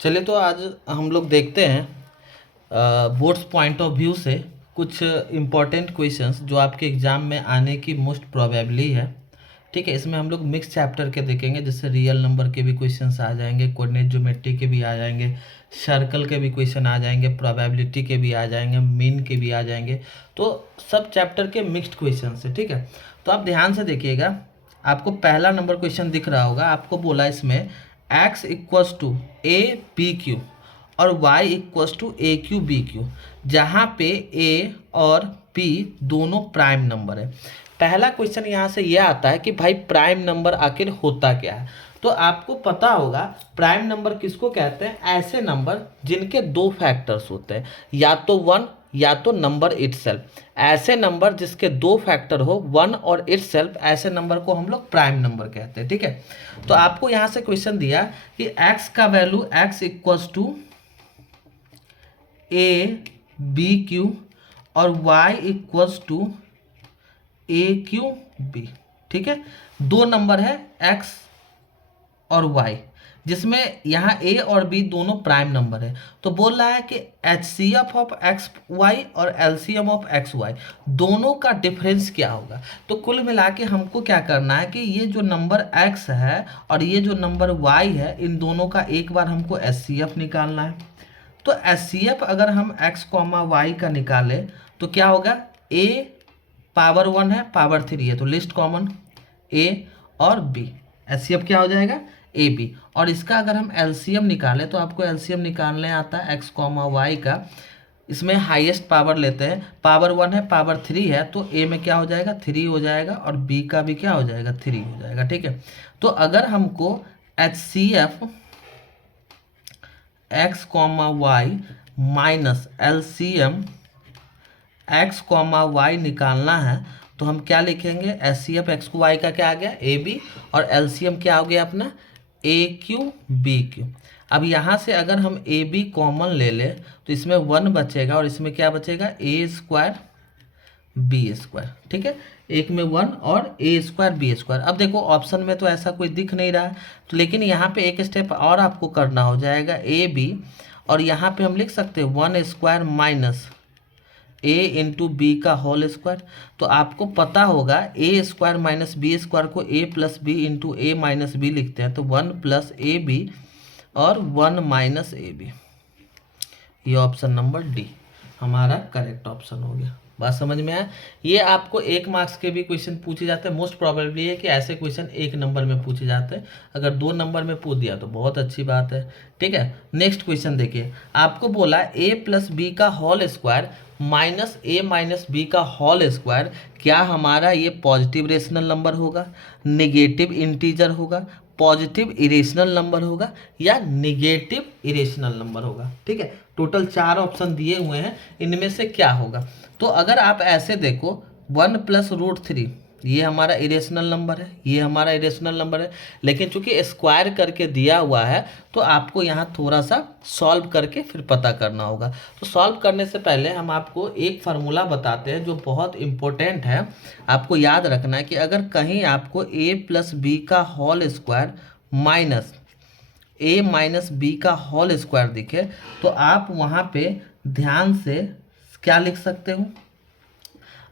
चलिए तो आज हम लोग देखते हैं बोर्ड्स पॉइंट ऑफ व्यू से कुछ इम्पोर्टेंट क्वेश्चंस जो आपके एग्ज़ाम में आने की मोस्ट प्रोबेबली है। ठीक है, इसमें हम लोग मिक्स चैप्टर के देखेंगे, जिससे रियल नंबर के भी क्वेश्चंस आ जाएंगे, कोऑर्डिनेट ज्योमेट्री के भी आ जाएंगे, सर्कल के भी क्वेश्चन आ जाएंगे, प्रोबेबिलिटी के भी आ जाएंगे, मीन के भी आ जाएंगे। तो सब चैप्टर के मिक्स्ड क्वेश्चन है। ठीक है, तो आप ध्यान से देखिएगा। आपको पहला नंबर क्वेश्चन दिख रहा होगा। आपको बोला इसमें x equals to A B Q और y equals to A Q B Q, जहाँ पे a और b दोनों प्राइम नंबर है। पहला क्वेश्चन यहाँ से यह आता है कि भाई प्राइम नंबर आखिर होता क्या है। तो आपको पता होगा प्राइम नंबर किसको कहते हैं, ऐसे नंबर जिनके दो फैक्टर्स होते हैं, या तो वन या तो नंबर इटसेल्फ। ऐसे नंबर जिसके दो फैक्टर हो, वन और इटसेल्फ, ऐसे नंबर को हम लोग प्राइम नंबर कहते हैं। ठीक है, तो आपको यहाँ से क्वेश्चन दिया कि x का value x equals to A B Q और y equals to A Q B. ठीक है, दो नंबर है x और y, जिसमें यहाँ a और b दोनों प्राइम नंबर है। तो बोल रहा है कि HCF ऑफ एक्स वाई और LCM ऑफ एक्स वाई दोनों का डिफरेंस क्या होगा। तो कुल मिला के हमको क्या करना है कि ये जो नंबर x है और ये जो नंबर y है, इन दोनों का एक बार हमको HCF निकालना है। तो HCF अगर हम x कॉमा वाई का निकालें तो क्या होगा, a पावर 1 है, पावर 3 है, तो लिस्ट कॉमन a और b, HCF क्या हो जाएगा ए बी। और इसका अगर हम एलसीएम निकालें तो आपको एलसीएम निकालने आता है एक्स कॉमा वाई का। इसमें हाईएस्ट पावर लेते हैं, पावर 1 है, पावर 3 है, तो ए में क्या हो जाएगा 3 हो जाएगा और बी का भी क्या हो जाएगा 3 हो जाएगा। ठीक है, तो अगर हमको HCF X comma Y minus LCM X comma Y निकालना है तो हम क्या लिखेंगे, HCF एक्स को वाई का क्या आ गया ए बी और LCM क्या हो गया अपना ए क्यू बी क्यू। अब यहाँ से अगर हम ए बी कॉमन ले लें तो इसमें 1 बचेगा और इसमें क्या बचेगा ए स्क्वायर बी स्क्वायर। ठीक है, एक में 1 और ए स्क्वायर बी स्क्वायर। अब देखो ऑप्शन में तो ऐसा कोई दिख नहीं रहा है, तो लेकिन यहाँ पे एक स्टेप और आपको करना हो जाएगा ए बी, और यहाँ पे हम लिख सकते हैं 1 स्क्वायर माइनस ए इंटू बी का होल स्क्वायर। तो आपको पता होगा ए स्क्वायर माइनस बी स्क्वायर को ए प्लस बी इंटू ए माइनस बी लिखते हैं, तो 1 प्लस ए बी और 1 माइनस ए बी। ये ऑप्शन नंबर डी हमारा करेक्ट ऑप्शन हो गया। बात समझ में आया। ये आपको 1 मार्क्स के भी क्वेश्चन पूछे जाते हैं। मोस्ट प्रोबेबली है कि ऐसे क्वेश्चन 1 नंबर में पूछे जाते हैं। अगर 2 नंबर में पूछ दिया तो बहुत अच्छी बात है। ठीक है, नेक्स्ट क्वेश्चन देखिए। आपको बोला ए प्लस बी का होल स्क्वायर माइनस ए माइनस बी का होल स्क्वायर, क्या हमारा ये पॉजिटिव रेशनल नंबर होगा, नेगेटिव इंटीजर होगा, पॉजिटिव इरेशनल नंबर होगा या निगेटिव इरेशनल नंबर होगा। ठीक है, टोटल 4 ऑप्शन दिए हुए हैं, इनमें से क्या होगा। तो अगर आप ऐसे देखो 1 प्लस रूट 3 ये हमारा इरेशनल नंबर है, ये हमारा इरेशनल नंबर है, लेकिन चूंकि स्क्वायर करके दिया हुआ है तो आपको यहाँ थोड़ा सा सॉल्व करके फिर पता करना होगा। तो सॉल्व करने से पहले हम आपको एक फार्मूला बताते हैं जो बहुत इम्पोर्टेंट है। आपको याद रखना है कि अगर कहीं आपको a प्लस बी का होल स्क्वायर माइनस ए माइनस बी का होल स्क्वायर दिखे तो आप वहाँ पे ध्यान से क्या लिख सकते हो।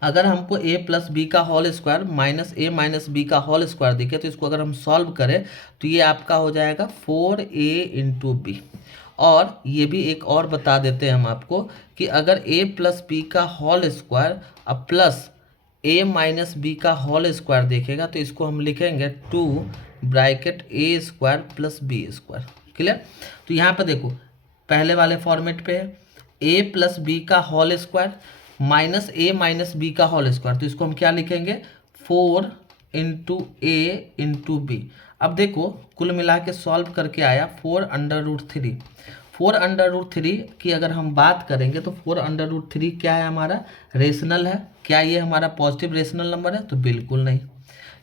अगर हमको a प्लस बी का होल स्क्वायर माइनस ए माइनस बी का होल स्क्वायर दिखे तो इसको अगर हम सॉल्व करें तो ये आपका हो जाएगा 4a इंटू बी। और ये भी एक और बता देते हैं हम आपको कि अगर a प्लस बी का होल स्क्वायर अब प्लस a माइनस बी का होल स्क्वायर देखेगा तो इसको हम लिखेंगे 2 bracket a square plus B square. Clear. तो यहाँ पर देखो पहले वाले फॉर्मेट पे है a प्लस बी का होल स्क्वायर माइनस ए माइनस बी का होल स्क्वायर, तो इसको हम क्या लिखेंगे 4 इंटू ए इंटू बी। अब देखो कुल मिला के सॉल्व करके आया 4 अंडर रूट 3। 4 अंडर रूट 3 की अगर हम बात करेंगे तो 4 अंडर रूट 3 क्या है हमारा रेशनल है। क्या ये हमारा पॉजिटिव रेशनल नंबर है, तो बिल्कुल नहीं।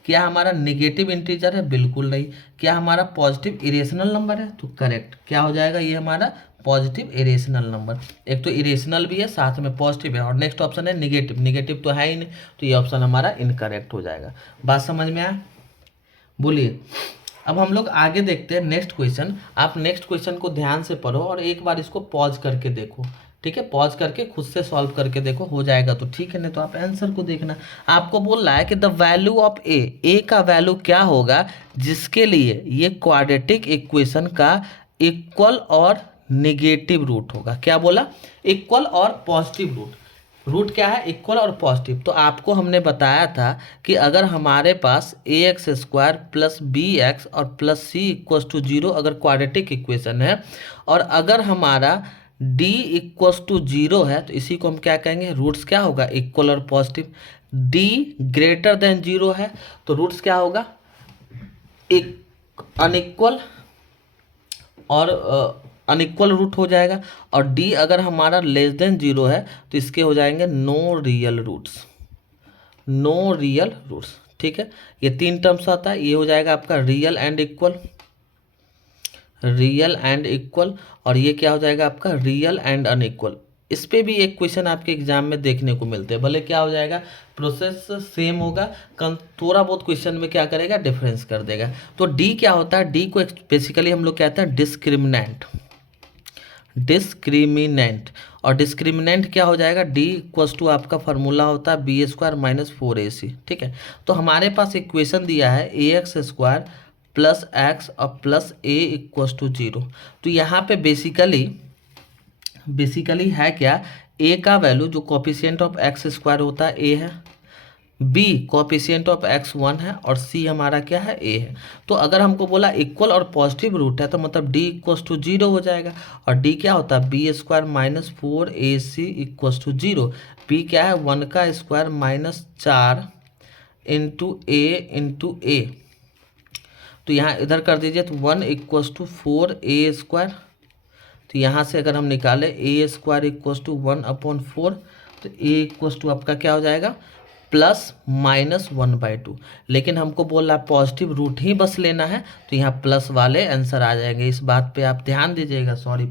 क्या हमारा नेगेटिव इंटीजर है, बिल्कुल नहीं। क्या हमारा पॉजिटिव इरेशनल नंबर है, तो करेक्ट क्या हो जाएगा ये हमारा पॉजिटिव इरेशनल नंबर। एक तो इरेशनल भी है साथ में पॉजिटिव है, और नेक्स्ट ऑप्शन है निगेटिव। निगेटिव तो है ही नहीं, तो ये ऑप्शन हमारा इनकरेक्ट हो जाएगा। बात समझ में आया, बोलिए। अब हम लोग आगे देखते हैं नेक्स्ट क्वेश्चन। आप नेक्स्ट क्वेश्चन को ध्यान से पढ़ो और एक बार इसको पॉज करके देखो, ठीक है। पॉज करके खुद से सॉल्व करके देखो, हो जाएगा तो ठीक है, नहीं तो आप आंसर को देखना। आपको बोल रहा है कि द वैल्यू ऑफ ए का वैल्यू क्या होगा जिसके लिए ये क्वाड्रेटिक इक्वेशन का इक्वल और नेगेटिव रूट होगा। क्या बोला? इक्वल और पॉजिटिव रूट। रूट क्या है? इक्वल और पॉजिटिव। तो आपको हमने बताया था कि अगर हमारे पास a x square plus b x और plus c equals to zero अगर क्वाड्रेटिक इक्वेशन है, और अगर हमारा डी इक्वस टू जीरो है, तो इसी को हम क्या कहेंगे? रूट्स क्या होगा? इक्वल और positive. D greater than zero है तो रूट्स क्या होगा? एक अनइक्वल और अनइक्वल रूट हो जाएगा। और डी अगर हमारा लेस देन जीरो है तो इसके हो जाएंगे no real roots, no real roots, ठीक है। ये तीन टर्म्स आता है, ये हो जाएगा आपका real and equal, real and equal, और ये क्या हो जाएगा आपका? Real and unequal. इस पे भी एक क्वेश्चन आपके एग्जाम में देखने को मिलते हैं, भले क्या हो जाएगा, प्रोसेस सेम होगा, थोड़ा बहुत क्वेश्चन में क्या करेगा? डिफरेंस कर देगा। तो डी क्या होता है? डी को बेसिकली हम लोग कहते हैं डिस्क्रिमिनेंट, डिस्क्रिमिनेंट। और डिस्क्रिमिनेंट क्या हो जाएगा? डी इक्वस टू आपका फार्मूला होता है बी स्क्वायर माइनस 4ac, ठीक है। तो हमारे पास इक्वेशन दिया है A x square plus X और plus A equals to zero. तो यहाँ पे बेसिकली है क्या? ए का वैल्यू जो कोफिशिएंट ऑफ एक्स स्क्वायर होता है ए है, बी कोफिशिएंट ऑफ एक्स 1 है, और सी हमारा क्या है? ए है। तो अगर हमको बोला इक्वल और पॉजिटिव रूट है तो मतलब डी इक्वस टू जीरो हो जाएगा। और डी क्या होता है? B square minus 4ac equals to zero. B क्या है? 1 का स्क्वायर माइनस 4 इंटू ए। तो यहाँ इधर कर दीजिए तो 1 इक्वस टू 4a स्क्वायर। तो यहाँ से अगर हम निकालें ए स्क्वायर इक्वस टू 1/4, तो ए इक्वस टू आपका क्या हो जाएगा? Plus minus 1/2। लेकिन हमको बोल रहा है पॉजिटिव रूट ही बस लेना है, तो यहाँ प्लस वाले आंसर आ जाएंगे। इस बात पे आप ध्यान दीजिएगा, sorry.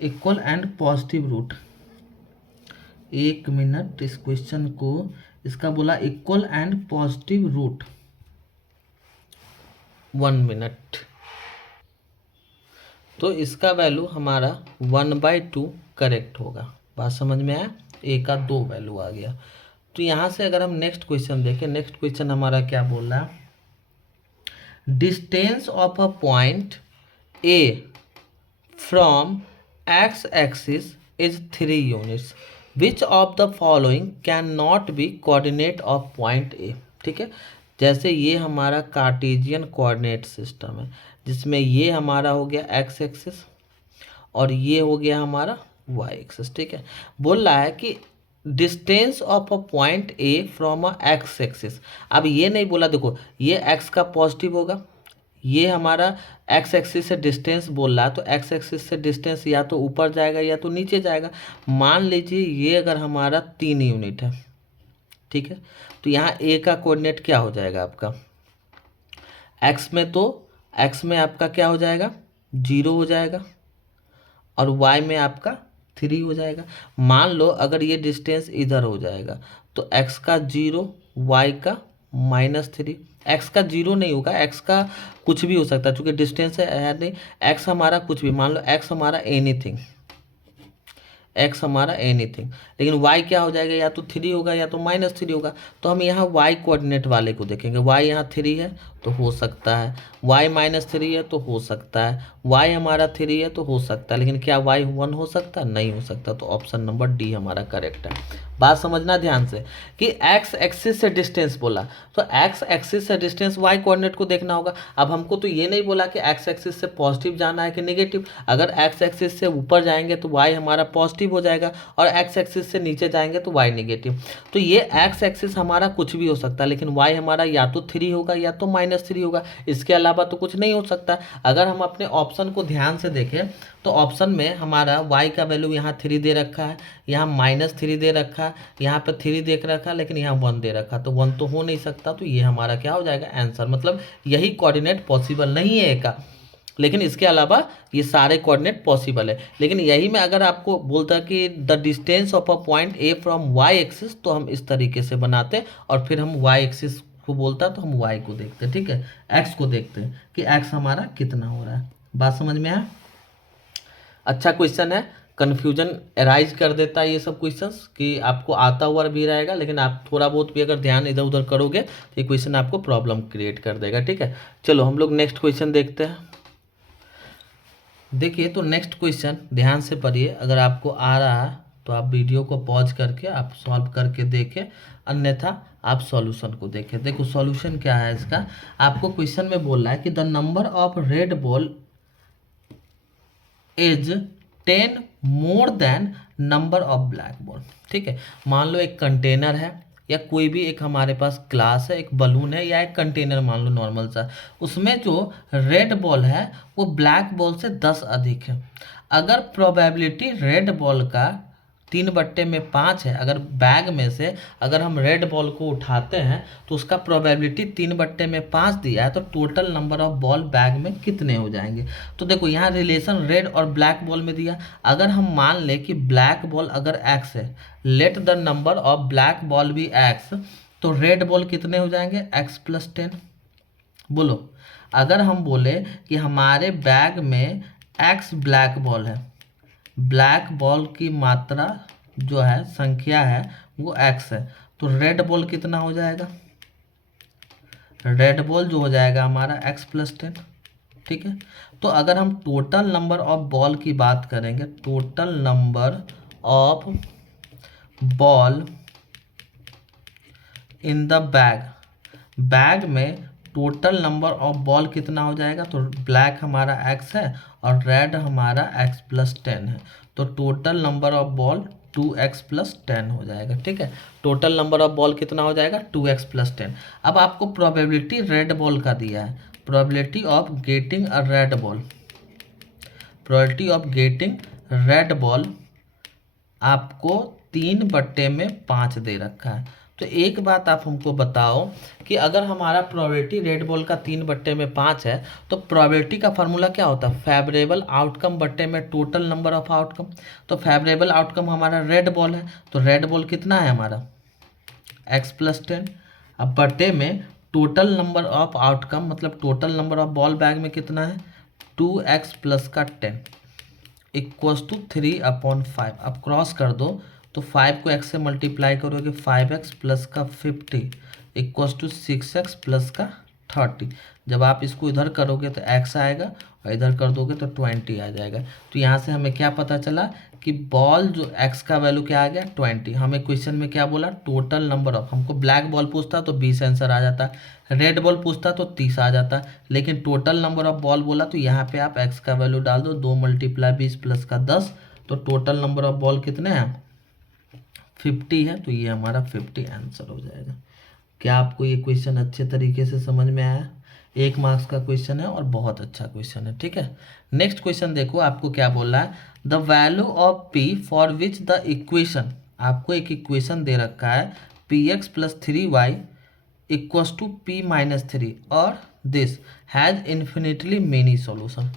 Equal and positive root, एक मिनट, इस क्वेश्चन को इसका बोला equal and positive root, 1 minute. तो इसका वैल्यू हमारा 1/2 करेक्ट होगा। बात समझ में आया? ए का 2 वैल्यू आ गया। तो यहाँ से अगर हम नेक्स्ट क्वेश्चन देखें, नेक्स्ट क्वेश्चन हमारा क्या बोल रहा है? Distance of a point A from x axis is 3 units, which of the following can not be coordinate of point A, ठीक है। जैसे ये हमारा कार्टेशियन कोऑर्डिनेट सिस्टम है, जिसमें ये हमारा हो गया एक्स एक्सिस और ये हो गया हमारा वाई एक्सिस, ठीक है। बोल रहा है कि distance of a point A from a x axis. अब ये नहीं बोला, देखो ये एक्स का पॉजिटिव होगा, ये हमारा एक्स एक्सिस से डिस्टेंस बोल रहा है, तो एक्स एक्सिस से डिस्टेंस या तो ऊपर जाएगा या तो नीचे जाएगा। मान लीजिए ये अगर हमारा 3 यूनिट है, ठीक है, तो यहाँ ए का कोऑर्डिनेट क्या हो जाएगा आपका? एक्स में, तो एक्स में आपका क्या हो जाएगा? 0 हो जाएगा, और वाई में आपका 3 हो जाएगा। मान लो अगर ये डिस्टेंस इधर हो जाएगा तो एक्स का 0, वाई का -3। एक्स का 0 नहीं होगा, एक्स का कुछ भी हो सकता है, चूँकि डिस्टेंस है नहीं। एक्स हमारा कुछ भी, मान लो एक्स हमारा एनीथिंग, एक्स हमारा एनीथिंग, लेकिन वाई क्या हो जाएगा? या तो 3 होगा या तो -3 होगा। तो हम यहाँ वाई कोऑर्डिनेट वाले को देखेंगे। वाई यहाँ 3 है तो हो सकता है, वाई -3 है तो हो सकता है, वाई हमारा 3 है तो हो सकता है, लेकिन क्या वाई 1 हो सकता है? नहीं हो सकता। तो ऑप्शन नंबर डी हमारा करेक्ट है। बात समझना ध्यान से कि एक्स एक्सिस से डिस्टेंस बोला, तो एक्स एक्सिस से डिस्टेंस वाई कोऑर्डिनेट को देखना होगा। अब हमको तो ये नहीं बोला कि एक्स एक्सिस से पॉजिटिव जाना है कि नेगेटिव। अगर एक्स एक्सिस से ऊपर जाएंगे तो वाई हमारा पॉजिटिव हो जाएगा, और एक्स एक्सिस से नीचे जाएंगे तो वाई नेगेटिव। तो ये एक्स एक्सिस हमारा कुछ भी हो सकता है, लेकिन वाई हमारा या तो 3 होगा या तो -3 होगा, इसके अलावा तो कुछ नहीं हो सकता। अगर हम अपने ऑप्शन को ध्यान से देखें तो ऑप्शन में हमारा y का वैल्यू यहाँ 3 दे रखा है, यहाँ -3 दे रखा है, यहाँ पे 3 देख रखा है, लेकिन यहाँ 1 दे रखा, तो 1 तो हो नहीं सकता। तो ये हमारा क्या हो जाएगा? आंसर। मतलब यही कोऑर्डिनेट पॉसिबल नहीं है का, लेकिन इसके अलावा ये सारे कोऑर्डिनेट पॉसिबल है। लेकिन यही में अगर आपको बोलता कि the distance of a point A from Y axis, तो हम इस तरीके से बनाते और फिर हम वाई एक्सिस को बोलता है तो हम y को देखते हैं, ठीक है, x को देखते हैं कि x हमारा कितना हो रहा है। बात समझ में आया? अच्छा क्वेश्चन है, कन्फ्यूजन अराइज कर देता है ये सब क्वेश्चंस कि आपको आता हुआ भी रहेगा, लेकिन आप थोड़ा बहुत भी अगर ध्यान इधर उधर करोगे तो ये क्वेश्चन आपको प्रॉब्लम क्रिएट कर देगा, ठीक है। चलो हम लोग नेक्स्ट क्वेश्चन देखते हैं। देखिए तो नेक्स्ट क्वेश्चन ध्यान से पढ़िए, अगर आपको आ रहा है तो आप वीडियो को पॉज करके आप सॉल्व करके देखें, अन्यथा आप सॉल्यूशन को देखें। देखो सॉल्यूशन क्या है इसका, आपको क्वेश्चन में बोल रहा है कि the number of red ball is 10 more than number of black ball, ठीक है। मान लो एक कंटेनर है या कोई भी एक हमारे पास ग्लास है, एक बलून है या एक कंटेनर मान लो नॉर्मल सा, उसमें जो रेड बॉल है वो ब्लैक बॉल से 10 अधिक है। अगर प्रोबेबिलिटी रेड बॉल का 3/5 है, अगर बैग में से अगर हम रेड बॉल को उठाते हैं तो उसका प्रोबेबिलिटी 3/5 दिया है, तो total number of ball bag में कितने हो जाएंगे। तो देखो यहाँ रिलेशन रेड और ब्लैक बॉल में दिया, अगर हम मान ले कि ब्लैक बॉल अगर x है, let the number of black ball भी x, तो रेड बॉल कितने हो जाएंगे x + 10। बोलो अगर हम बोले कि हमारे बैग में x ब्लैक बॉल है, ब्लैक बॉल की मात्रा जो है संख्या है वो x है, तो रेड बॉल कितना हो जाएगा, रेड बॉल जो हो जाएगा हमारा x + 10, ठीक है। तो अगर हम टोटल नंबर ऑफ बॉल की बात करेंगे, total number of ball in the bag, bag में टोटल नंबर ऑफ बॉल कितना हो जाएगा, तो ब्लैक हमारा x है और रेड हमारा x + 10 है, तो total number of ball 2x + 10 हो जाएगा, ठीक है। टोटल नंबर ऑफ बॉल कितना हो जाएगा, 2x + 10। अब आपको प्रोबेबिलिटी रेड बॉल का दिया है, probability of getting a red ball, probability of getting red ball आपको 3/5 दे रखा है। तो एक बात आप हमको बताओ कि अगर हमारा प्रोबेबिलिटी रेड बॉल का 3/5 है तो प्रोबेबिलिटी का फार्मूला क्या होता है, फेवरेबल आउटकम बट्टे में टोटल नंबर ऑफ आउटकम। तो फेवरेबल आउटकम हमारा रेड बॉल है, तो रेड बॉल कितना है हमारा x + 10, अब बट्टे में टोटल नंबर ऑफ आउटकम मतलब total number of ball bag में कितना है 2x + 10 = 3/5। अब क्रॉस कर दो तो 5 को x से मल्टीप्लाई करोगे 5x + 50 = 6x + 30। जब आप इसको इधर करोगे तो x आएगा और इधर कर दोगे तो 20 आ जाएगा। तो यहाँ से हमें क्या पता चला कि बॉल जो x का वैल्यू क्या आ गया 20। हमें क्वेश्चन में क्या बोला, टोटल नंबर ऑफ, हमको ब्लैक बॉल पूछता तो 20 आंसर आ जाता, रेड बॉल पूछता तो 30 आ जाता, लेकिन टोटल नंबर ऑफ बॉल बोला तो यहाँ पे आप x का वैल्यू डाल दो, 2 × 20 + 10, तो टोटल नंबर ऑफ बॉल कितने हैं 50 है, तो ये हमारा 50 आंसर हो जाएगा। क्या आपको ये क्वेश्चन अच्छे तरीके से समझ में आया? 1 मार्क्स का क्वेश्चन है और बहुत अच्छा क्वेश्चन है, ठीक है। नेक्स्ट क्वेश्चन देखो आपको क्या बोल रहा है, the value of p for which the equation, आपको एक इक्वेशन दे रखा है px + 3y = p - 3 और this has infinitely many solution,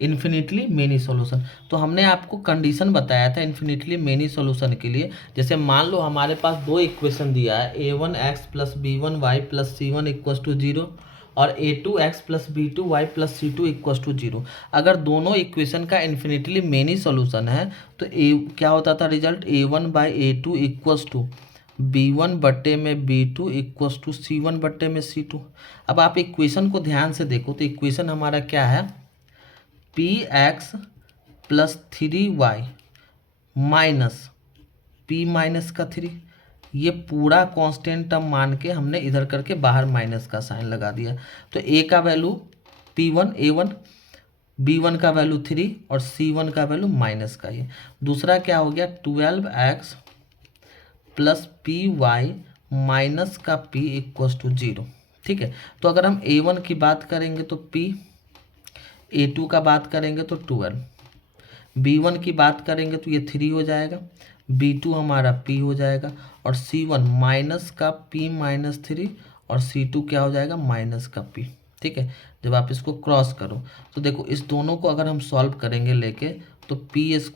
infinitely many solution. तो हमने आपको कंडीशन बताया था इन्फिनिटली मेनी सॉल्यूशन के लिए, जैसे मान लो हमारे पास दो इक्वेशन दिया है a1x + b1y + c1 = 0 और a2x + b2y + c2 = 0। अगर दोनों इक्वेशन का इन्फिनिटली मेनी सॉल्यूशन है तो क्या होता था रिजल्ट, a1/a2 = b1/b2 = c1/c2। अब आप इक्वेशन को ध्यान से देखो तो इक्वेशन हमारा क्या है, px + 3y - p - 3, ये पूरा कांस्टेंट टर्म मान के हमने इधर करके बाहर माइनस का साइन लगा दिया। तो a का वैल्यू p1 a1, b1 का वैल्यू 3 और c1 का वैल्यू माइनस का ये। दूसरा क्या हो गया 12x + py - का p = 0, ठीक है। तो अगर हम a1 की बात करेंगे तो p, a2 का बात करेंगे तो 12, b1 की बात करेंगे तो ये 3 हो जाएगा, b2 हमारा p हो जाएगा और c1 माइनस का p - 3 और c2 क्या हो जाएगा माइनस का p, ठीक है। जब आप इसको क्रॉस करो तो देखो इस दोनों को अगर हम सॉल्व करेंगे लेके तो p² =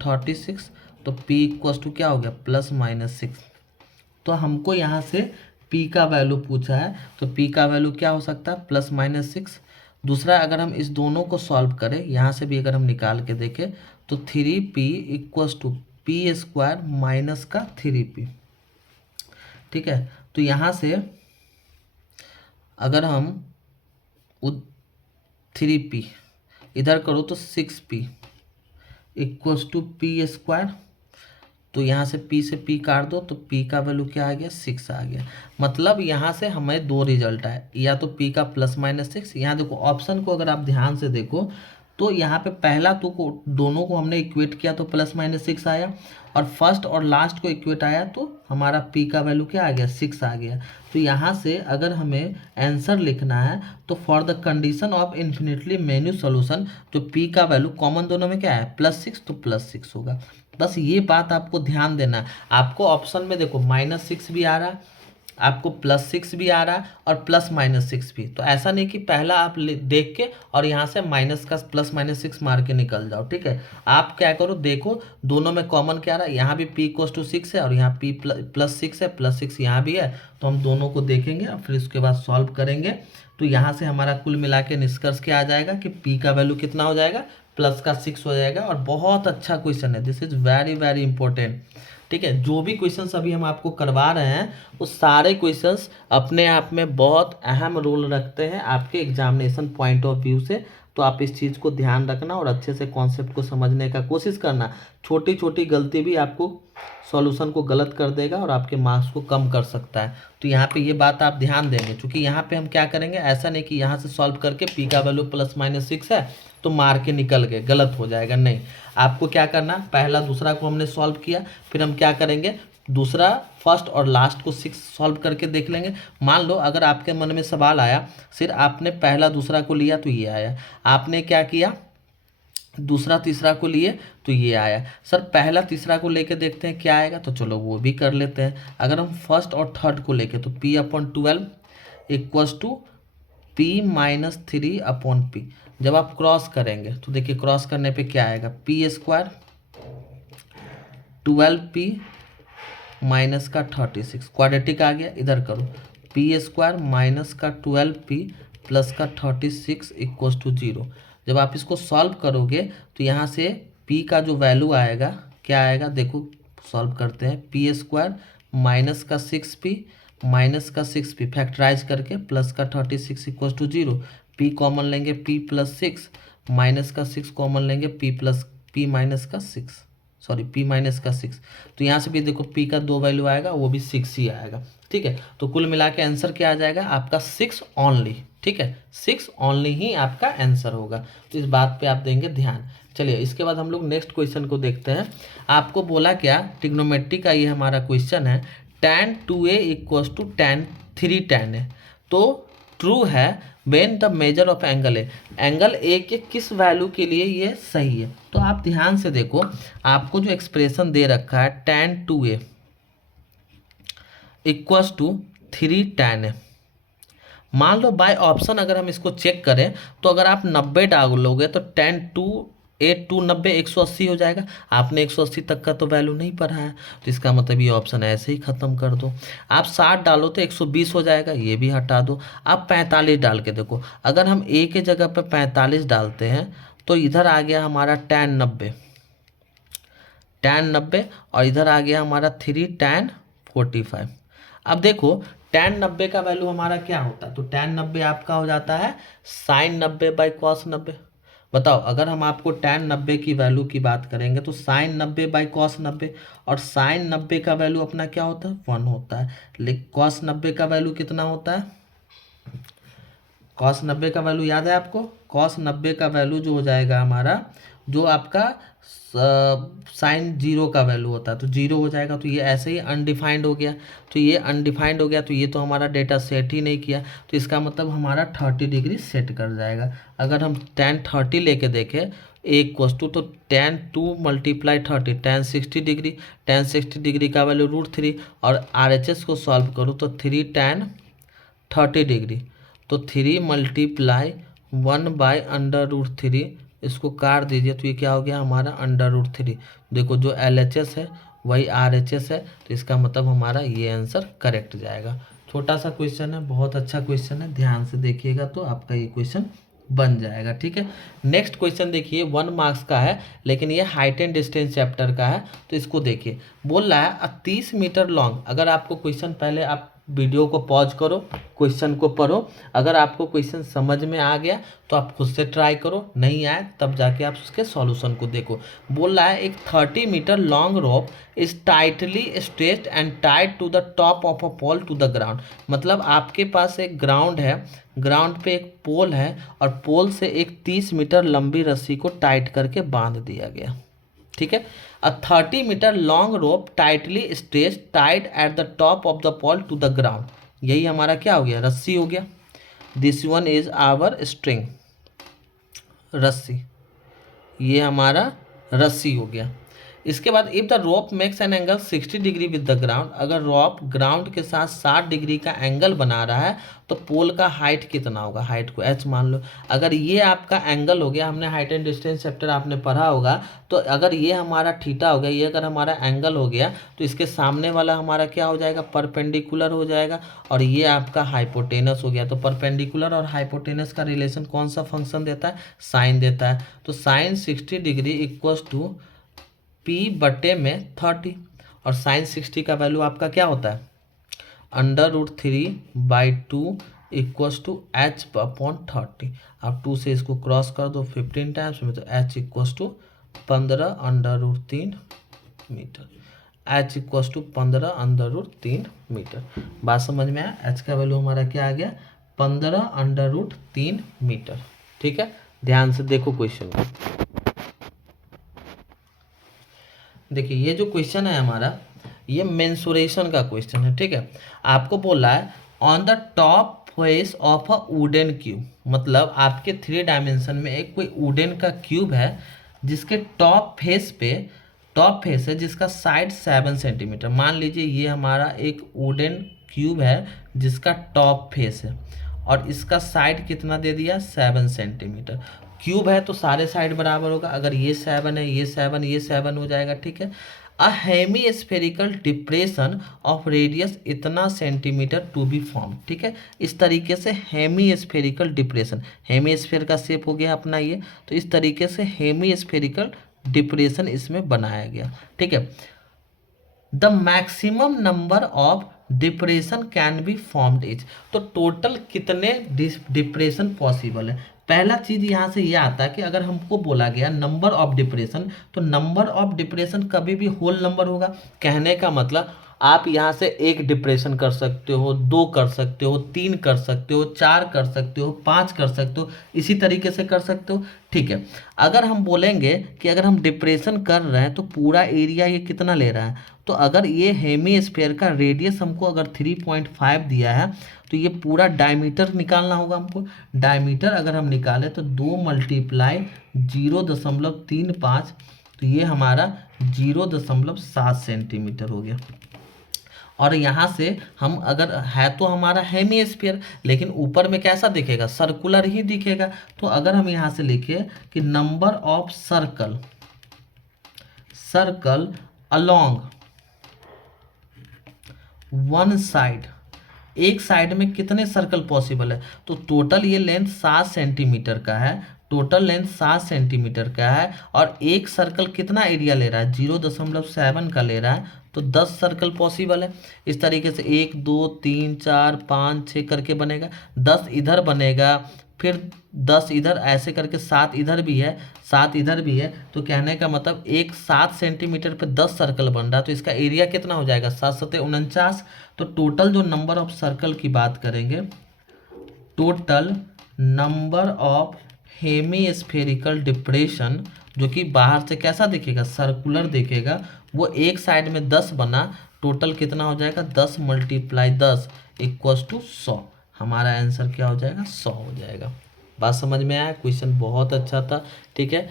36, तो p = क्या हो गया +- 6। तो हमको यहाँ से पी का वैल्यू पूछा है, तो पी का वैल्यू क्या हो सकता है, +-6। दूसरा, अगर हम इस दोनों को सॉल्व करें, यहाँ से भी अगर हम निकाल के देखें तो 3p equals to p² - 3p। ठीक है, तो यहाँ से अगर हम 3p इधर करो तो 6p इक्वल्स टू p²। तो यहाँ से p से p काट दो तो p का वैल्यू क्या आ गया, 6 आ गया। मतलब यहाँ से हमें दो रिजल्ट आए, या तो p का +-6। यहाँ देखो ऑप्शन को अगर आप ध्यान से देखो तो यहाँ पे पहला तो को दोनों को हमने इक्वेट किया तो +-6 आया, और फर्स्ट और लास्ट को इक्वेट आया तो हमारा p का वैल्यू क्या आ गया, 6 आ गया। तो यहाँ से अगर हमें आंसर लिखना है तो for the condition of infinitely menu solution, जो p का वैल्यू कॉमन दोनों में क्या है, +6, तो +6 होगा। बस ये बात आपको ध्यान देना है। आपको ऑप्शन में देखो -6 भी आ रहा है, आपको +6 भी आ रहा है, और +-6 भी। तो ऐसा नहीं कि पहला आप देख के और यहाँ से माइनस का +-6 मार के निकल जाओ। ठीक है, आप क्या करो, देखो दोनों में कॉमन क्या रहा है, यहाँ भी p = 6 है और यहाँ p +6 है, +6 यहाँ भी है। तो हम दोनों को देखेंगे और फिर उसके बाद सॉल्व करेंगे। तो यहाँ से हमारा कुल मिला के निष्कर्ष क्या आ जाएगा कि p का वैल्यू कितना हो जाएगा, +6 हो जाएगा। और बहुत अच्छा क्वेश्चन है, this is very very important. ठीक है, जो भी क्वेश्चंस अभी हम आपको करवा रहे हैं वो सारे क्वेश्चंस अपने आप में बहुत अहम रोल रखते हैं आपके एग्जामिनेशन पॉइंट ऑफ व्यू से। तो आप इस चीज़ को ध्यान रखना और अच्छे से कॉन्सेप्ट को समझने का कोशिश करना। छोटी छोटी गलती भी आपको सॉल्यूशन को गलत कर देगा और आपके मार्क्स को कम कर सकता है। तो यहाँ पे ये बात आप ध्यान देंगे, क्योंकि यहाँ पे हम क्या करेंगे, ऐसा नहीं कि यहाँ से सॉल्व करके p का वैल्यू +-6 है तो मार के निकल गए, गलत हो जाएगा। नहीं, आपको क्या करना, पहला दूसरा को हमने सॉल्व किया, फिर हम क्या करेंगे, दूसरा फर्स्ट और लास्ट को 6 सॉल्व करके देख लेंगे। मान लो अगर आपके मन में सवाल आया, सिर्फ आपने पहला दूसरा को लिया तो ये आया, आपने क्या किया, दूसरा तीसरा को लिए तो ये आया। सर पहला तीसरा को लेके देखते हैं क्या आएगा, तो चलो वो भी कर लेते हैं। अगर हम फर्स्ट और थर्ड को लेके तो p/12 इक्वल्स टू p-3/p। जब आप क्रॉस करेंगे तो देखिए क्रॉस करने पे क्या आएगा, p² 12p -36 क्वाड्रेटिक आ गया। इधर करो p² -12p +36 इक्वल्स टू 0। जब आप इसको सॉल्व करोगे तो यहाँ से p का जो वैल्यू आएगा क्या आएगा, देखो सॉल्व करते हैं, p² -6p फैक्टराइज करके +36 इक्वल्स टू 0। p कॉमन लेंगे p +6, -6 कॉमन लेंगे p-6। तो यहाँ से भी देखो p का 2 वैल्यू आएगा, वो भी 6 ही आएगा। ठीक है, तो कुल मिला के आंसर क्या आ जाएगा आपका, 6 ओनली। ठीक है, 6 ओनली ही आपका आंसर होगा। तो इस बात पे आप देंगे ध्यान। चलिए इसके बाद हम लोग नेक्स्ट क्वेश्चन को देखते हैं। आपको बोला क्या, ट्रिग्नोमेट्री का ये हमारा क्वेश्चन है, tan 2a = tan 3tan a। तो ट्रू है when the measure of angle A, angle A के किस वैल्यू के लिए ये सही है। तो आप ध्यान से देखो, आपको जो एक्सप्रेशन दे रखा है tan 2a = 3tan a। मान लो बाय ऑप्शन अगर हम इसको चेक करें तो अगर आप 90 डालोगे तो tan 2a 290 180 हो जाएगा। आपने 180 तक का तो वैल्यू नहीं पढ़ा है, तो इसका मतलब ये ऑप्शन ऐसे ही ख़त्म कर दो। आप 60 डालो तो 120 हो जाएगा, ये भी हटा दो। आप 45 डाल के देखो, अगर हम a के जगह पर 45 डालते हैं तो इधर आ गया हमारा tan 90 और इधर आ गया हमारा 3tan 45। अब देखो tan 90 का वैल्यू हमारा क्या होता है, तो tan 90 आपका हो जाता है sin 90/cos 90। बताओ अगर हम आपको tan 90 की वैल्यू की बात करेंगे तो sin 90/cos 90, और sin 90 का वैल्यू अपना क्या होता है, 1 होता है। लेकिन cos 90 का वैल्यू कितना होता है, cos 90 का वैल्यू याद है आपको, cos 90 का वैल्यू जो हो जाएगा हमारा, जो आपका साइन 0 का वैल्यू होता है तो 0 हो जाएगा। तो ये ऐसे ही अनडिफाइंड हो गया, तो ये अनडिफाइंड हो गया, तो ये तो हमारा डेटा सेट ही नहीं किया, तो इसका मतलब हमारा 30 डिग्री सेट कर जाएगा। अगर हम tan 30 लेके देखें a तो tan 2 × 30 tan 60 degree, tan 60 degree का वैल्यू √3, और RHS को सॉल्व करो तो 3 tan 30 डिग्री, तो 3 × 1/√3, इसको काट दीजिए तो ये क्या हो गया हमारा √3। देखो जो LHS है वही RHS है, तो इसका मतलब हमारा ये आंसर करेक्ट जाएगा। छोटा सा क्वेश्चन है, बहुत अच्छा क्वेश्चन है, ध्यान से देखिएगा तो आपका ये क्वेश्चन बन जाएगा। ठीक है, नेक्स्ट क्वेश्चन देखिए, 1 मार्क्स का है लेकिन ये हाइट एंड डिस्टेंस चैप्टर का है। तो इसको देखिए, बोल रहा है 30 मीटर लॉन्ग। अगर आपको क्वेश्चन, पहले आप वीडियो को पॉज करो, क्वेश्चन को पढ़ो, अगर आपको क्वेश्चन समझ में आ गया तो आप खुद से ट्राई करो, नहीं आए तब जाके आप उसके सॉल्यूशन को देखो। बोल रहा है एक 30 metre long rope is tightly stretched and tied to the top of a pole to the ground. मतलब आपके पास एक ग्राउंड है, ग्राउंड पे एक पोल है और पोल से एक 30 मीटर लंबी रस्सी को टाइट करके बांध दिया गया। ठीक है, a 30 metre long rope tightly stretched tied at the top of the pole to the ground. यही हमारा क्या हो गया, रस्सी हो गया। This one is our string, रस्सी, ये हमारा रस्सी हो गया। इसके बाद if the rope makes an angle 60 degree with the ground, अगर रोप ग्राउंड के साथ 60 डिग्री का एंगल बना रहा है तो पोल का हाइट कितना होगा, हाइट को h मान लो। अगर ये आपका एंगल हो गया, हमने हाइट एंड डिस्टेंस चैप्टर आपने पढ़ा होगा, तो अगर ये हमारा थीटा हो गया, ये अगर हमारा एंगल हो गया तो इसके सामने वाला हमारा क्या हो जाएगा, परपेंडिकुलर हो जाएगा, और ये आपका हाइपोटेनस हो गया। तो परपेंडिकुलर और हाइपोटेनस का रिलेशन कौन सा फंक्शन देता है, साइन देता है। तो sine 60 degree equals to P बटे में 30, और साइन 60 का वैल्यू आपका क्या होता है, √3/2 इक्वल्स टू h अपॉन 30। आप 2 से इसको क्रॉस कर दो 15 टाइम्स में, तो h equals to 15√3 metre, h equals to 15√3 metre. बात समझ में आया, h का वैल्यू हमारा क्या आ गया, 15√3 मीटर। ठीक है, ध्यान से देखो क्वेश्चन को। देखिए ये जो क्वेश्चन है हमारा, ये मेंसुरेशन का क्वेश्चन है। ठीक है, आपको बोला है on the top face of a wooden cube, मतलब आपके 3 डायमेंशन में एक कोई वुडन का क्यूब है जिसके टॉप फेस है जिसका साइड 7 सेंटीमीटर। मान लीजिए ये हमारा एक वुडन क्यूब है जिसका टॉप फेस है और इसका साइड कितना दे दिया, 7 सेंटीमीटर। क्यूब है तो सारे साइड बराबर होगा, अगर ये 7 है, ये 7, ये 7 हो जाएगा। ठीक है, a hemispherical depression of radius इतना सेंटीमीटर टू बी फॉर्म। ठीक है, इस तरीके से hemispherical depression, hemisphere का शेप हो गया अपना ये, तो इस तरीके से हेमी स्फेरिकल डिप्रेशन इसमें बनाया गया। ठीक है, the maximum number of depression can be formed is, तो टोटल कितने डिप्रेशन पॉसिबल है। पहला चीज यहाँ से ये आता है कि अगर हमको बोला गया नंबर ऑफ डिप्रेशन, तो नंबर ऑफ डिप्रेशन कभी भी होल नंबर होगा। कहने का मतलब आप यहाँ से 1 डिप्रेशन कर सकते हो, 2 कर सकते हो, 3 कर सकते हो, 4 कर सकते हो, 5 कर सकते हो, इसी तरीके से कर सकते हो। ठीक है, अगर हम बोलेंगे कि अगर हम डिप्रेशन कर रहे हैं तो पूरा एरिया ये कितना ले रहा है, तो अगर ये हेमी स्फीयर का रेडियस हमको अगर 3.5 दिया है तो ये पूरा डायमीटर निकालना होगा हमको। डायमीटर अगर हम निकालें तो 2 × 0.35, तो ये हमारा 0.7 सेंटीमीटर हो गया। और यहाँ से हम अगर है तो हमारा हेमी स्फीयर, लेकिन ऊपर में कैसा दिखेगा, सर्कुलर ही दिखेगा। तो अगर हम यहाँ से लिखे कि number of circle along one side, एक साइड में कितने सर्कल पॉसिबल है, तो टोटल ये लेंथ 7 सेंटीमीटर का है, टोटल लेंथ 7 सेंटीमीटर का है, और एक सर्कल कितना एरिया ले रहा है, 0.7 का ले रहा है, तो 10 सर्कल पॉसिबल है। इस तरीके से 1 2 3 4 5 6 करके बनेगा, 10 इधर बनेगा, फिर 10 इधर, ऐसे करके 7 इधर भी है, 7 इधर भी है। तो कहने का मतलब एक 7 सेंटीमीटर पे 10 सर्कल बन रहा है, तो इसका एरिया कितना हो जाएगा, 7 7 49। तो टोटल जो नंबर ऑफ सर्कल की बात करेंगे, total number of hemispherical depression, जो कि बाहर से कैसा दिखेगा, सर्कुलर दिखेगा, वो एक साइड में 10 बना, टोटल कितना हो जाएगा, 10 × 10 इक्वल्स टू 100। हमारा आंसर क्या हो जाएगा, 100 हो जाएगा। बात समझ में आया, क्वेश्चन बहुत अच्छा था। ठीक है,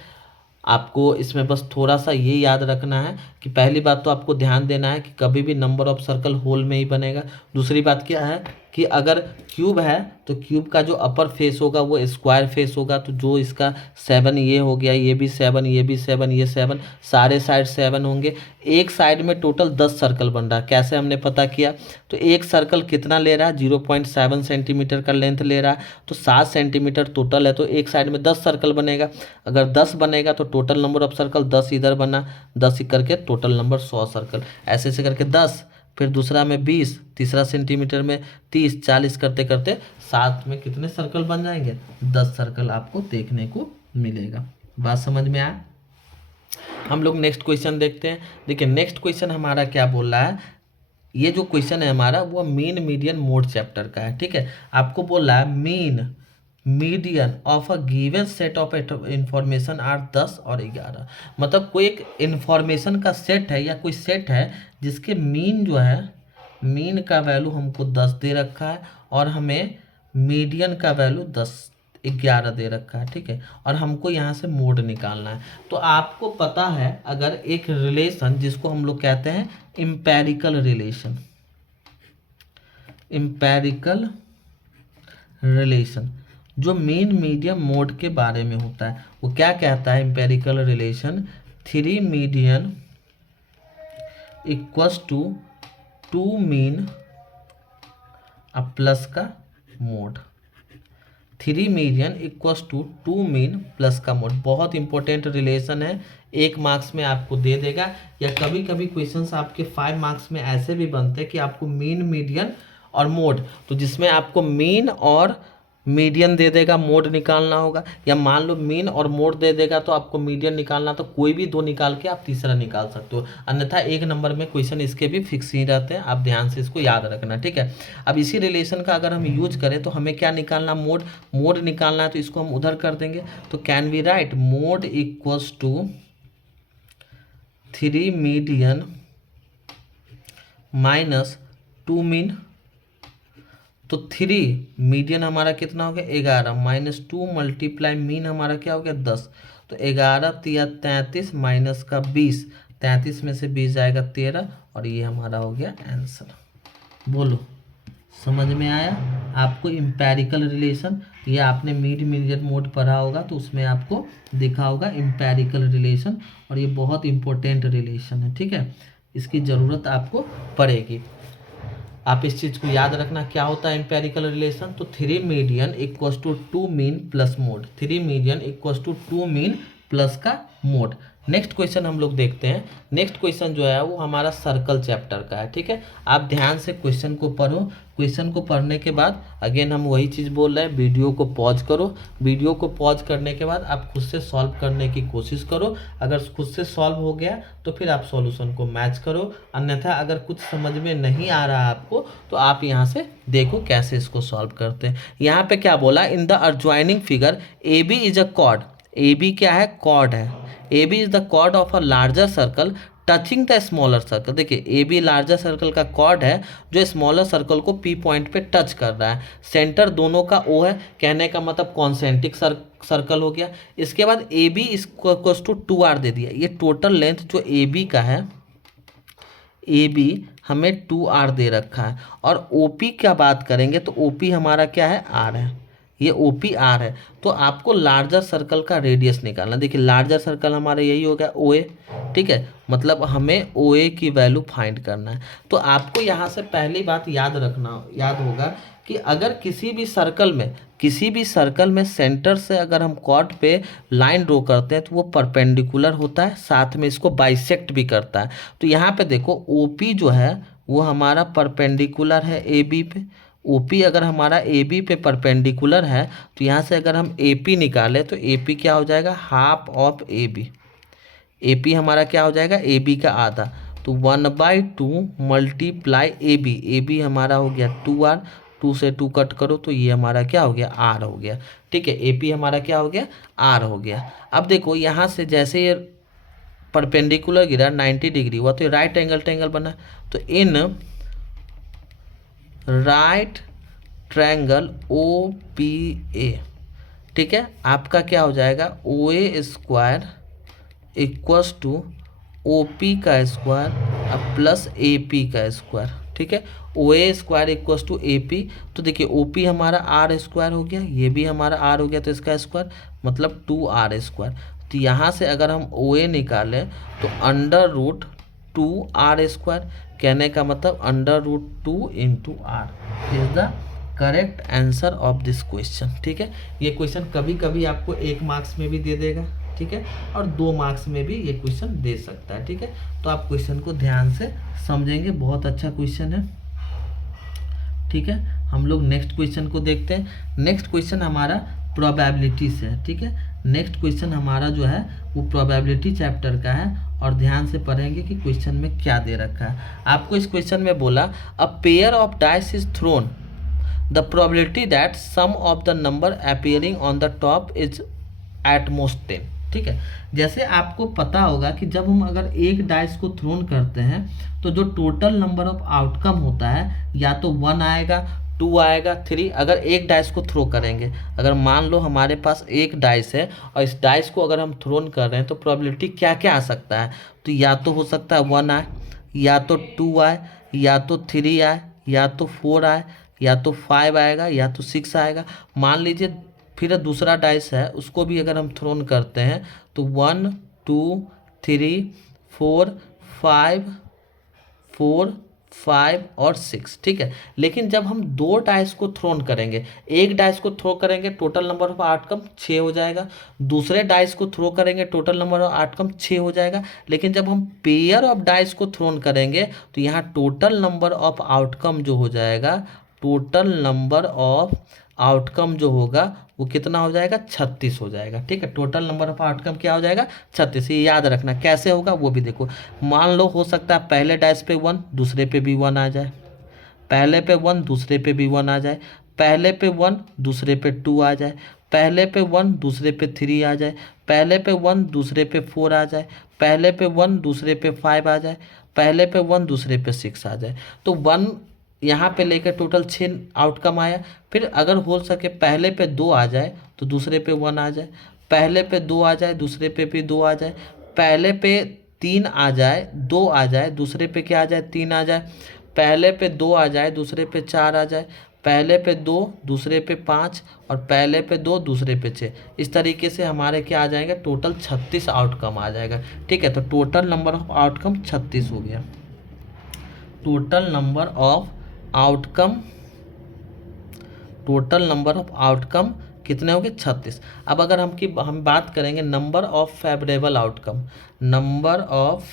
आपको इसमें बस थोड़ा सा ये याद रखना है कि पहली बात तो आपको ध्यान देना है कि कभी भी नंबर ऑफ सर्कल होल में ही बनेगा। दूसरी बात क्या है कि अगर क्यूब है तो क्यूब का जो अपर फेस होगा वो स्क्वायर फेस होगा, तो जो इसका 7 ये हो गया, ये भी 7, ये भी 7, ये 7, सारे साइड 7 होंगे। एक साइड में टोटल 10 सर्कल बन रहा है। कैसे हमने पता किया? तो एक सर्कल कितना ले रहा है? 0.7 सेंटीमीटर का लेंथ ले रहा है, तो 7 सेंटीमीटर टोटल है, तो एक साइड में 10 सर्कल बनेगा। अगर 10 बनेगा तो टोटल नंबर ऑफ सर्कल 10 इधर बना, 10 करके टोटल नंबर 100 सर्कल, ऐसे ऐसे करके 10, फिर दूसरा में 20, तीसरा सेंटीमीटर में 30, 40 करते करते साथ में कितने सर्कल बन जाएंगे? 10 सर्कल आपको देखने को मिलेगा। बात समझ में आया? हम लोग नेक्स्ट क्वेश्चन देखते हैं। देखिए नेक्स्ट क्वेश्चन हमारा क्या बोल रहा है, ये जो क्वेश्चन है हमारा वो मीन मीडियन मोड चैप्टर का है। ठीक है, आपको बोल रहा है mean median of a given set of information are 10 और 11। मतलब कोई एक इंफॉर्मेशन का सेट है या कोई सेट है जिसके मीन जो है, मीन का वैल्यू हमको 10 दे रखा है और हमें मीडियन का वैल्यू 11 दे रखा है। ठीक है, और हमको यहाँ से मोड निकालना है। तो आपको पता है अगर एक रिलेशन जिसको हम लोग कहते हैं इम्पेरिकल रिलेशन, इम्पेरिकल रिलेशन जो मीन मीडियन मोड के बारे में होता है, वो क्या कहता है? Empirical relation 3 median equals to 2 mean plus का mode. 3 median equals to 2 mean plus का मोड। बहुत इंपॉर्टेंट रिलेशन है, 1 मार्क्स में आपको दे देगा, या कभी कभी क्वेश्चंस आपके 5 मार्क्स में ऐसे भी बनते हैं कि आपको मीन मीडियन और मोड, तो जिसमें आपको मीन और मीडियन दे देगा, मोड निकालना होगा, या मान लो मीन और मोड दे देगा तो आपको मीडियन निकालना, तो कोई भी 2 निकाल के आप तीसरा निकाल सकते हो, अन्यथा 1 नंबर में क्वेश्चन इसके भी फिक्स ही रहते हैं। आप ध्यान से इसको याद रखना। ठीक है, अब इसी रिलेशन का अगर हम यूज करें तो हमें क्या निकालना? मोड निकालना है, तो इसको हम उधर कर देंगे। तो can we write mode equals to 3 median minus 2 mean. तो 3 मीडियन हमारा कितना हो गया? 11 माइनस 2 मल्टीप्लाई मीन हमारा क्या हो गया? 10। तो 11 तिया 33 माइनस का 20, 33 में से 20 जाएगा 13, और ये हमारा हो गया आंसर। बोलो समझ में आया? आपको इम्पेरिकल रिलेशन, ये आपने मीडियन मोड पढ़ा होगा तो उसमें आपको दिखा होगा इम्पेरिकल रिलेशन, और ये बहुत इंपॉर्टेंट रिलेशन है। ठीक है, इसकी ज़रूरत आपको पड़ेगी। आप इस चीज़ को याद रखना क्या होता है एम्पेरिकल रिलेशन। तो 3 median equals to 2 mean plus mode, 3 median equals to 2 mean plus का मोड। नेक्स्ट क्वेश्चन हम लोग देखते हैं। नेक्स्ट क्वेश्चन जो है वो हमारा सर्कल चैप्टर का है। ठीक है, आप ध्यान से क्वेश्चन को पढ़ो। क्वेश्चन को पढ़ने के बाद अगेन हम वही चीज़ बोल रहे हैं, वीडियो को पॉज करो। वीडियो को पॉज करने के बाद आप खुद से सॉल्व करने की कोशिश करो। अगर खुद से सॉल्व हो गया तो फिर आप सॉल्यूशन को मैच करो, अन्यथा अगर कुछ समझ में नहीं आ रहा है आपको तो आप यहाँ से देखो कैसे इसको सॉल्व करते हैं। यहाँ पे क्या बोला? In the adjoining figure A B is a chord. A B क्या है? कॉर्ड है। A B is the chord of a larger circle touching the smaller circle. देखिए ए बी लार्जर सर्कल का कॉर्ड है जो स्मॉलर सर्कल को P point पे touch कर रहा है। सेंटर दोनों का ओ है, कहने का मतलब कॉन्सेंट्रिक सर्कल हो गया। इसके बाद A B equals to 2r दे दिया। ये टोटल लेंथ जो ए बी का है, ए बी हमें 2r दे रखा है। और ओ पी क्या बात करेंगे तो ओ पी हमारा क्या है? r है। ये ओ पी आर है। तो आपको लार्जर सर्कल का रेडियस निकालना। देखिए लार्जर सर्कल हमारा यही हो गया ओ ए। ठीक है, मतलब हमें ओ ए की वैल्यू फाइंड करना है। तो आपको यहाँ से पहली बात याद होगा कि अगर किसी भी सर्कल में सेंटर से अगर हम कॉर्ड पे लाइन ड्रॉ करते हैं तो वो परपेंडिकुलर होता है, साथ में इसको बाइसेक्ट भी करता है। तो यहाँ पे देखो ओ पी जो है वो हमारा परपेंडिकुलर है ए बी पे। ओपी अगर हमारा ए बी पे परपेंडिकुलर है तो यहाँ से अगर हम ए पी निकालें तो ए पी क्या हो जाएगा? Half of A B. A P हमारा क्या हो जाएगा? ए बी का आधा। तो 1/2 मल्टीप्लाई ए बी हमारा हो गया 2r। 2 से 2 कट करो तो ये हमारा क्या हो गया? r हो गया। ठीक है, ए पी हमारा क्या हो गया? r हो गया। अब देखो यहाँ से जैसे ये परपेंडिकुलर गिरा 90 डिग्री हुआ तो ये राइट एंगल ट्रायंगल बना। तो in right triangle O P A, ठीक है, आपका क्या हो जाएगा? O A square equals to O P का स्क्वायर अब प्लस ए पी का स्क्वायर। ठीक है। O A square equals to A P, तो देखिए ओ पी हमारा आर स्क्वायर हो गया, ये भी हमारा आर हो गया, तो इसका स्क्वायर मतलब 2r²। तो यहाँ से अगर हम ओ ए निकालें तो √2r², कहने का मतलब √2 into r is the correct answer of this question. ठीक है, ये क्वेश्चन कभी कभी आपको 1 मार्क्स में भी दे देगा, ठीक है, और 2 मार्क्स में भी ये क्वेश्चन दे सकता है। ठीक है, तो आप क्वेश्चन को ध्यान से समझेंगे, बहुत अच्छा क्वेश्चन है। ठीक है, हम लोग नेक्स्ट क्वेश्चन को देखते हैं। नेक्स्ट क्वेश्चन हमारा प्रोबेबिलिटी से है। ठीक है, नेक्स्ट क्वेश्चन हमारा जो है वो प्रोबेबिलिटी चैप्टर का है, और ध्यान से पढ़ेंगे कि क्वेश्चन में क्या दे रखा है। आपको इस क्वेश्चन में बोला a pair of dice is thrown, the probability that sum of the number appearing on the top is at most 10। ठीक है, जैसे आपको पता होगा कि जब हम अगर एक डाइस को थ्रोन करते हैं तो जो टोटल नंबर ऑफ आउटकम होता है या तो 1 आएगा, 2 आएगा, 3। अगर एक डाइस को थ्रो करेंगे, अगर मान लो हमारे पास एक डाइस है और इस डाइस को अगर हम थ्रोन कर रहे हैं तो प्रोबेबिलिटी क्या क्या आ सकता है, तो या तो हो सकता है 1 आए, या तो 2 आए, या तो 3 आए, या तो 4 आए, या तो 5 आएगा, या तो 6 आएगा। मान लीजिए फिर दूसरा डाइस है, उसको भी अगर हम थ्रोन करते हैं तो 1 2 3 4 5 और 6। ठीक है, लेकिन जब हम 2 डाइस को थ्रोन करेंगे, एक डाइस को थ्रो करेंगे टोटल नंबर ऑफ आउटकम 6 हो जाएगा, दूसरे डाइस को थ्रो करेंगे टोटल नंबर ऑफ आउटकम 6 हो जाएगा। लेकिन जब हम पेयर ऑफ डाइस को थ्रोन करेंगे तो यहाँ टोटल नंबर ऑफ आउटकम जो हो जाएगा, टोटल नंबर ऑफ आउटकम जो होगा वो कितना हो जाएगा, 36 हो जाएगा। ठीक है, टोटल नंबर ऑफ आउटकम क्या हो जाएगा, 36। ये याद रखना, कैसे होगा वो भी देखो। मान लो हो सकता है पहले डाइस पे 1, दूसरे पे भी 1 आ जाए, पहले पे 1 दूसरे पे भी 1 आ जाए, पहले पे 1 दूसरे पे 2 आ जाए, पहले पे 1 दूसरे पे 3 आ जाए, पहले पे 1 दूसरे पे 4 आ जाए, पहले पे 1 दूसरे पे 5 आ जाए, पहले पे 1 दूसरे पे 6 आ जाए। तो 1 यहाँ पे लेकर टोटल 6 आउटकम आया। फिर अगर हो सके पहले पे 2 आ जाए तो दूसरे पे 1 आ जाए, पहले पे 2 आ जाए दूसरे पे भी 2 आ जाए, पहले पे 3 आ जाए 2 आ जाए, दूसरे पे क्या आ जाए, 3 आ जाए, पहले पे 2 आ जाए दूसरे पे 4 आ जाए, पहले पे 2 दूसरे पे 5 और पहले पे 2 दूसरे पे 6। इस तरीके से हमारे क्या आ जाएंगे, टोटल 36 आउटकम आ जाएगा। ठीक है, तो टोटल नंबर ऑफ आउटकम 36 हो गया। Total number of outcome, total number of outcome कितने होंगे, 36। अब अगर हम बात करेंगे number of favourable outcome, number of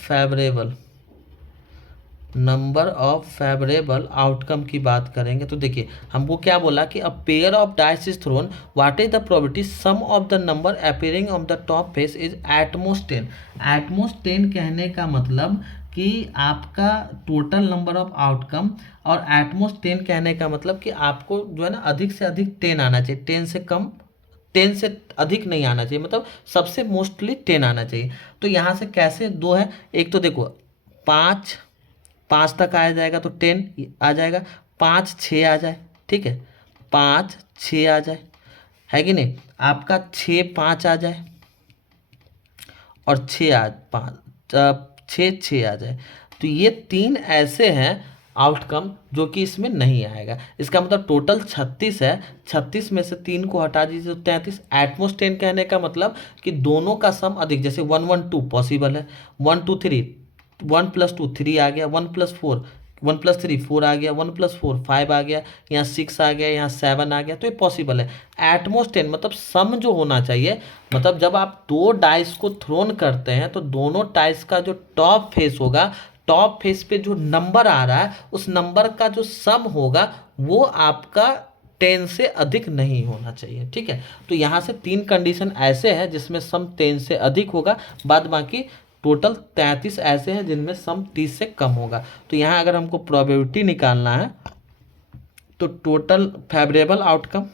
favourable outcome की बात करेंगे तो देखिए हमको क्या बोला कि a pair of dice is thrown, what is the probability sum of the number appearing on the top face is at most 10। At most 10 कहने का मतलब कि आपका टोटल नंबर ऑफ आउटकम, और एटमोस्ट 10 कहने का मतलब कि आपको जो है ना अधिक से अधिक 10 आना चाहिए, 10 से कम, 10 से अधिक नहीं आना चाहिए, मतलब सबसे मोस्टली 10 आना चाहिए। तो यहाँ से कैसे दो है, एक तो देखो 5 तक आ जाएगा तो 10 आ जाएगा, 5 6 आ जाए, ठीक है, 5 6 आ जाए, है कि नहीं, आपका 6 5 आ जाए और 6 6 आ जाए। तो ये 3 ऐसे हैं आउटकम जो कि इसमें नहीं आएगा। इसका मतलब टोटल 36 है, 36 में से 3 को हटा दीजिए तो 33। एटमोस्ट 10 कहने का मतलब कि दोनों का सम अधिक, जैसे 1 1 2 पॉसिबल है, 1 2 3 1 + 2 3 आ गया, 1 + 4 1 + 3 4 आ गया, 1 + 4 5 आ गया, यहाँ 6 आ गया, यहाँ 7 आ गया, तो ये पॉसिबल है। एटमोस्ट 10 मतलब सम जो होना चाहिए, मतलब जब आप 2 डाइस को थ्रोन करते हैं तो दोनों डाइस का जो टॉप फेस होगा, टॉप फेस पे जो नंबर आ रहा है उस नंबर का जो सम होगा वो आपका 10 से अधिक नहीं होना चाहिए। ठीक है, तो यहाँ से 3 कंडीशन ऐसे हैं जिसमें सम 10 से अधिक होगा, बाद बाकी टोटल 33 ऐसे हैं जिनमें सम 30 से कम होगा। तो यहाँ अगर हमको प्रोबेबिलिटी निकालना है तो टोटल फेवरेबल आउटकम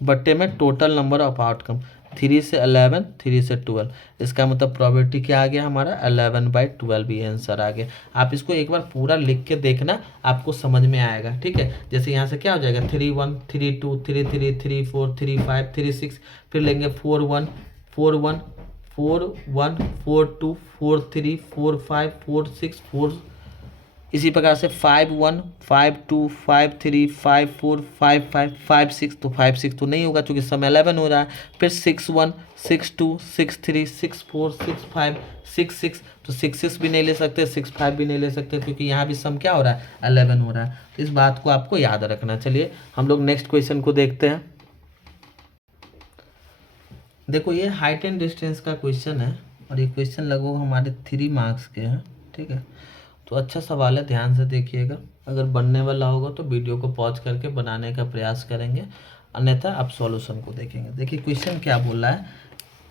बट्टे में टोटल नंबर ऑफ आउटकम, 3 से 11 3 से 12, इसका मतलब प्रोबेबिलिटी क्या आ गया हमारा, 11/12 ये आंसर आ गया। आप इसको एक बार पूरा लिख के देखना, आपको समझ में आएगा। ठीक है, जैसे यहाँ से क्या हो जाएगा, 3 1 3 2 3 3 3 4 3 5 3 6, फिर लेंगे 4 1 4 1 4 1 4 2 4 3 4 5 4 6 4 इसी प्रकार से 5 1 5 2 5 3 5 4 5 5 5 6, तो 5 6 तो नहीं होगा क्योंकि सम 11 हो रहा है। फिर 6 1 6 2 6 3 6 4 6 5 6 6, तो 6 6 भी नहीं ले सकते, 6 5 भी नहीं ले सकते क्योंकि यहाँ भी सम क्या हो रहा है 11 हो रहा है। तो इस बात को आपको याद रखना। चलिए हम लोग नेक्स्ट क्वेश्चन को देखते हैं। देखो ये हाइट एंड डिस्टेंस का क्वेश्चन है और ये क्वेश्चन लगभग हमारे 3 मार्क्स के हैं, ठीक है। तो अच्छा सवाल है, ध्यान से देखिएगा। अगर बनने वाला होगा तो वीडियो को पॉज करके बनाने का प्रयास करेंगे, अन्यथा आप सॉल्यूशन को देखेंगे। देखिए क्वेश्चन क्या बोल रहा है,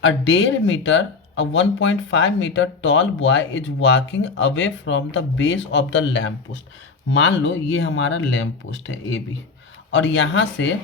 a 1.5 metre a 1.5 metre tall boy is walking away from the base of the lamp post. मान लो ये हमारा लैम्प पोस्ट है ए बी, और यहाँ से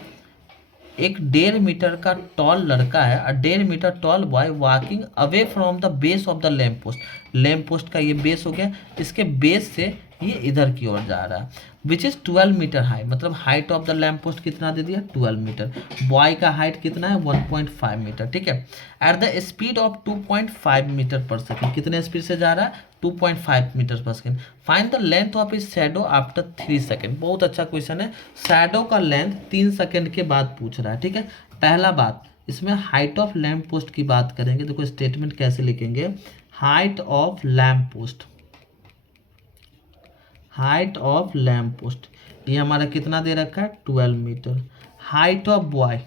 एक 1.5 मीटर का टॉल लड़का है, a 1.5 metre tall boy walking away from the base of the lamp post. Lamp post का ये बेस हो गया, इसके बेस से ये इधर की ओर जा रहा है, विच इज 12 मीटर हाई। मतलब height of the lamp post कितना दे दिया 12 मीटर। बॉय का हाइट कितना है 1.5 मीटर, ठीक है। At the speed of 2.5 metre per second, कितने स्पीड से जा रहा है 2.5 metre per second. Find the length of is shadow after 3 second. बहुत अच्छा क्वेश्चन है, शैडो का लेंथ 3 सेकेंड के बाद पूछ रहा है, ठीक है। पहला बात, इसमें हाइट ऑफ लैम्प पोस्ट की बात करेंगे। देखो स्टेटमेंट कैसे लिखेंगे, height of lamp post, height of lamp post ये हमारा कितना दे रखा है 12 metre. Height of boy,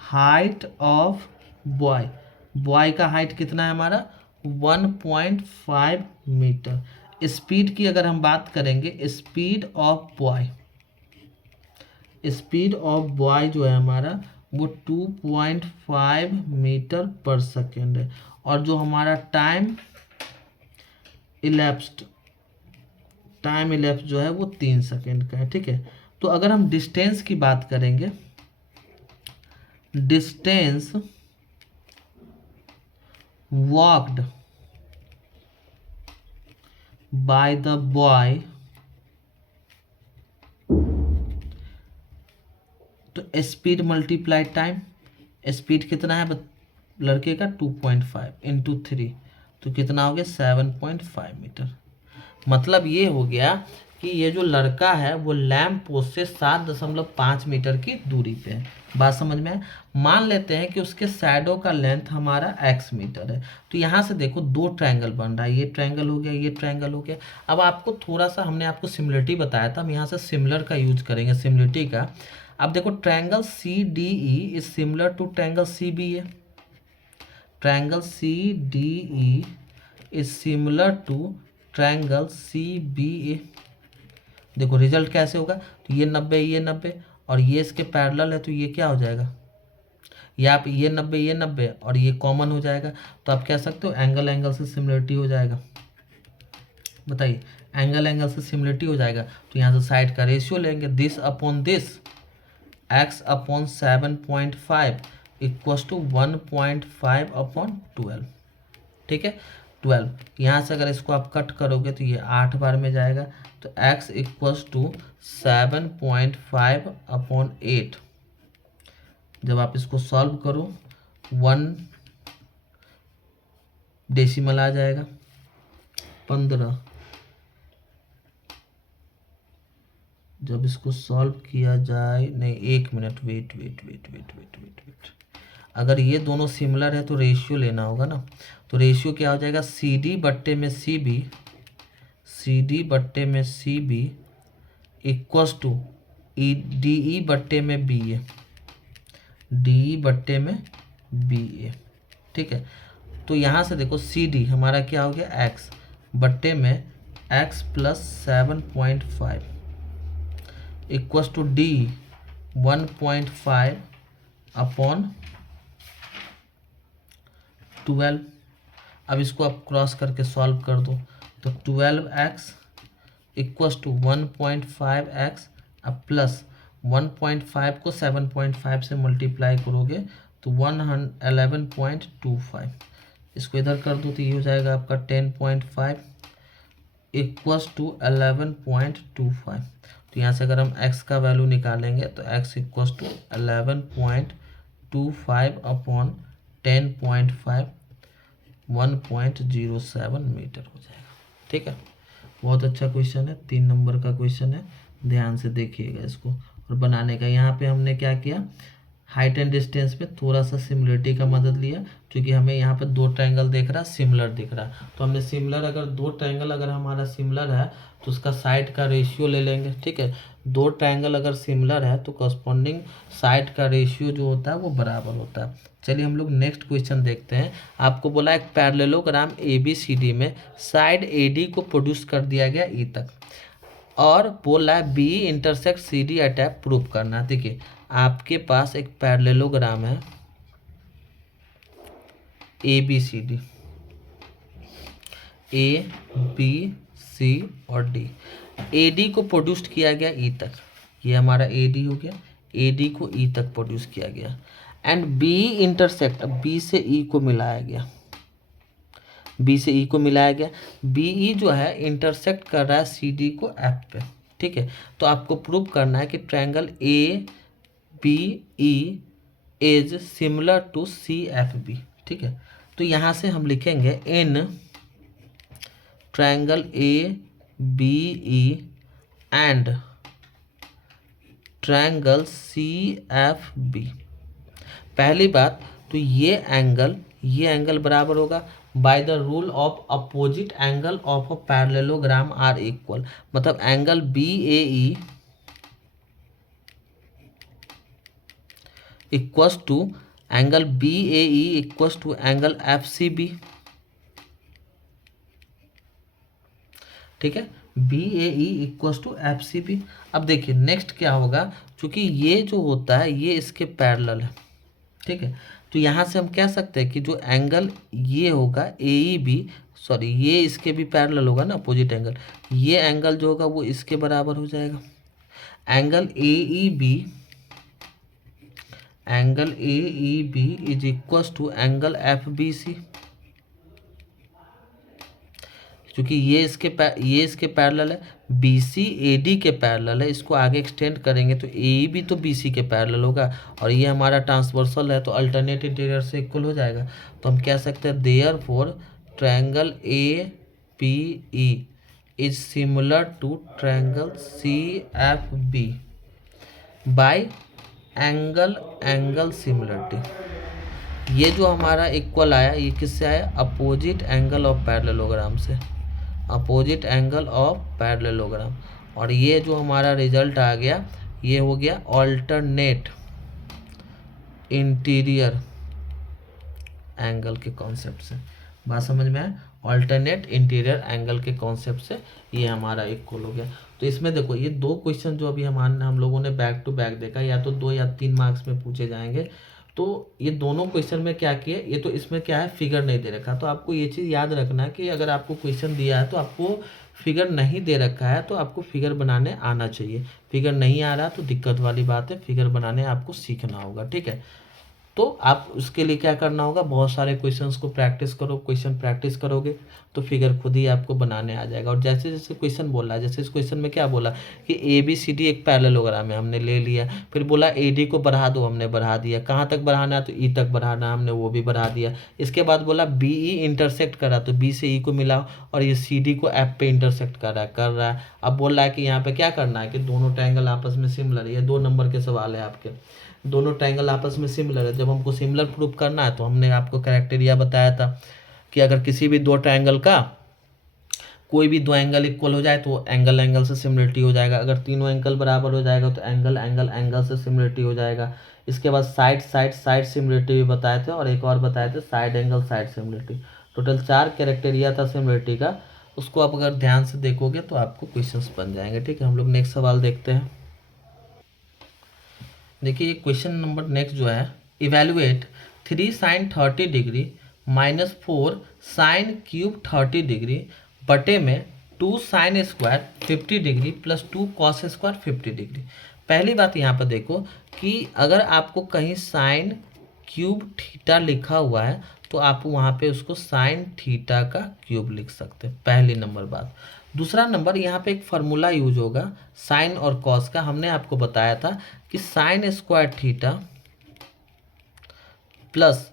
height of boy, boy का हाइट कितना है हमारा 1.5 मीटर। स्पीड की अगर हम बात करेंगे, speed of boy, speed of boy जो है हमारा वो 2.5 मीटर पर सेकेंड है। और जो हमारा टाइम इलेप्स्ड, टाइम इलेप्स जो है वो 3 सेकेंड का है, ठीक है। तो अगर हम डिस्टेंस की बात करेंगे, distance walked by the boy, तो स्पीड मल्टीप्लाई टाइम, स्पीड कितना है लड़के का 2.5 इंटू 3, तो कितना हो गया 7.5 मीटर। मतलब ये हो गया कि ये जो लड़का है वो लैम्प पोस्ट से 7.5 मीटर की दूरी पे है। बात समझ में है। मान लेते हैं कि उसके शैडो का लेंथ हमारा x मीटर है। तो यहाँ से देखो दो ट्रायंगल बन रहा है, ये ट्रायंगल हो गया, ये ट्रायंगल हो गया। अब आपको थोड़ा सा, हमने आपको सिमिलरिटी बताया था, हम यहाँ से सिमिलर का यूज करेंगे, सिमिलरिटी का। अब देखो triangle C D E is similar to triangle C B A, triangle C D E is similar to triangle C B A. देखो रिजल्ट कैसे होगा, तो ये 90 ये 90 और ये इसके पैरेलल है, तो ये क्या हो जाएगा, ये आप ये 90 और ये कॉमन हो जाएगा। तो आप कह सकते हो एंगल एंगल से सिमिलरिटी हो जाएगा। बताइए, एंगल एंगल से सिमिलरिटी हो जाएगा। तो यहाँ से साइड का रेशियो लेंगे, this upon this, x upon 7.5 equals to 1.5 upon 12, ठीक है। 12 यहाँ से अगर इसको आप कट करोगे तो ये 8 बार में जाएगा, तो x इक्वल्स टू 7.5 अपॉन 8। जब आप इसको सॉल्व करो 1 डेसिमल आ जाएगा 15। जब इसको सॉल्व किया जाए, नहीं 1 minute, wait wait wait wait wait wait wait, अगर ये दोनों सिमिलर है तो रेशियो लेना होगा ना। तो रेशियो क्या हो जाएगा, सी डी बट्टे में सी बी, सी डी बट्टे में C B equals to E D E बट्टे में बी ए, डी ई बट्टे में बी ए, ठीक है। तो यहाँ से देखो सी डी हमारा क्या हो गया एक्स बट्टे में x plus 7.5 equals to D 1.5 upon 12। अब इसको आप क्रॉस करके सॉल्व कर दो, तो 12x इक्वस टू 1.5x अब प्लस 1.5 को 7.5 से मल्टीप्लाई करोगे तो 111.25। इसको इधर कर दो तो ये हो जाएगा आपका 10.5 इक्वस टू 11.25। तो यहाँ से अगर हम x का वैल्यू निकालेंगे तो x equals to 11.25 upon 10.5 1.07 metre हो जाएगा, ठीक है। बहुत अच्छा क्वेश्चन है, 3 नंबर का क्वेश्चन है, ध्यान से देखिएगा इसको। और बनाने का यहाँ पे हमने क्या किया, हाइट एंड डिस्टेंस पे थोड़ा सा सिमिलरिटी का मदद लिया, क्योंकि हमें यहाँ पे 2 ट्रायंगल दिख रहा, सिमिलर दिख रहा, तो हमने सिमिलर, अगर 2 ट्रायंगल अगर हमारा सिमिलर है तो उसका साइड का रेशियो ले लेंगे। ठीक है, 2 ट्रायंगल अगर सिमिलर है तो कॉरस्पॉन्डिंग साइड का रेशियो जो होता है वो बराबर होता है। चलिए हम लोग नेक्स्ट क्वेश्चन देखते हैं। आपको बोला एक पैरेललोग्राम ABCD में साइड AD को प्रोड्यूस कर दिया गया E तक, और बोला है बी इंटरसेक्ट CD एट ए प्रूफ करना। देखिए आपके पास एक पैरेललोग्राम है ABCD, ABC और D, AD को प्रोड्यूस किया गया E तक, ये हमारा AD हो गया, AD को E तक प्रोड्यूस किया गया, एंड B इंटरसेक्ट, B से E को मिलाया गया, B से E को मिलाया गया, BE जो है इंटरसेक्ट कर रहा है CD को F पे। ठीक है, तो आपको प्रूव करना है कि triangle ABE is similar to CFB। ठीक है, तो यहाँ से हम लिखेंगे in triangle ABE and triangle CFB, पहली बात तो ये एंगल बराबर होगा by the rule of opposite angle of a parallelogram are equal, मतलब angle BAE equals to angle BAE equals to angle FCB। ठीक है, BAE इक्वल्स टू FCB। अब देखिए नेक्स्ट क्या होगा, क्योंकि ये जो होता है ये इसके पैरेलल है। ठीक है, तो यहाँ से हम कह सकते हैं कि जो एंगल ये होगा AEB, सॉरी ये इसके भी पैरेलल होगा ना, अपोजिट एंगल, ये एंगल जो होगा वो इसके बराबर हो जाएगा। Angle AEB is equals to angle FBC, क्योंकि ये इसके पैरेलल है, BC AD के पैरेलल है, इसको आगे एक्सटेंड करेंगे तो AEB तो BC के पैरेलल होगा, और ये हमारा ट्रांसवर्सल है तो अल्टरनेट इंटीरियर से इक्वल हो जाएगा। तो हम कह सकते हैं therefore triangle APE is similar to triangle CFB by angle similarity. ये जो हमारा इक्वल आया ये किससे आया, अपोजिट एंगल ऑफ पैरेललोग्राम से, अपोजिट एंगल ऑफ पैरेललोग्राम, और ये जो हमारा रिजल्ट आ गया ये हो गया ऑल्टरनेट इंटीरियर एंगल के कॉन्सेप्ट से। बात समझ में आया, ऑल्टरनेट इंटीरियर एंगल के कॉन्सेप्ट से ये हमारा इक्वल हो गया। तो इसमें देखो ये 2 क्वेश्चन जो अभी हम लोगों ने बैक टू बैक देखा, या तो 2 या 3 मार्क्स में पूछे जाएंगे, तो ये दोनों क्वेश्चन में क्या किए, ये तो इसमें क्या है फिगर नहीं दे रखा, तो आपको ये चीज़ याद रखना है कि अगर आपको क्वेश्चन दिया है तो आपको फिगर नहीं दे रखा है तो आपको फिगर बनाने आना चाहिए। फिगर नहीं आ रहा तो दिक्कत वाली बात है, फिगर बनाने आपको सीखना होगा। ठीक है, तो आप उसके लिए क्या करना होगा, बहुत सारे क्वेश्चंस को प्रैक्टिस करो, क्वेश्चन प्रैक्टिस करोगे तो फिगर खुद ही आपको बनाने आ जाएगा। और जैसे जैसे क्वेश्चन बोला, जैसे इस क्वेश्चन में क्या बोला कि ABCD एक पैरेललोग्राम है, हमने ले लिया, फिर बोला AD को बढ़ा दो, हमने बढ़ा दिया, कहाँ तक बढ़ाना है तो E तक बढ़ाना, हमने वो भी बढ़ा दिया। इसके बाद बोला BE इंटरसेक्ट करा तो B से E को मिलाओ, और ये CD को F पे इंटरसेक्ट कर रहा है। अब बोल रहा है कि यहाँ पे क्या करना है कि दोनों ट्रायंगल आपस में सिमिलर है, ये 2 नंबर के सवाल है आपके, दोनों ट्रायंगल आपस में सिमिलर है। जब हमको सिमिलर प्रूफ करना है तो हमने आपको क्राइटेरिया बताया था कि अगर किसी भी 2 ट्रायंगल का कोई भी 2 एंगल इक्वल हो जाए तो एंगल से सिमिलरिटी हो जाएगा, अगर तीनों एंगल बराबर हो जाएगा तो एंगल से सिमिलरिटी हो जाएगा। इसके बाद साइड सिमिलरिटी भी बताए थे, और एक और बताए थे साइड सिमिलरिटी। टोटल 4 क्राइटेरिया था सिमिलरिटी का, उसको आप अगर ध्यान से देखोगे तो आपको क्वेश्चंस बन जाएंगे। ठीक है, हम लोग नेक्स्ट सवाल देखते हैं। देखिए क्वेश्चन नंबर नेक्स्ट जो है, evaluate 3 sin 30 degree -4 sin cube 30 degree बटे में 2 sin square 50 degree plus 2 cos square 50 degree. पहली बात यहाँ पर देखो कि अगर आपको कहीं साइन क्यूब थीटा लिखा हुआ है तो आप वहाँ पे उसको साइन थीटा का क्यूब लिख सकते हैं, पहली नंबर बात। दूसरा नंबर, यहाँ पे एक फार्मूला यूज होगा साइन और कॉस का, हमने आपको बताया था कि sine square theta plus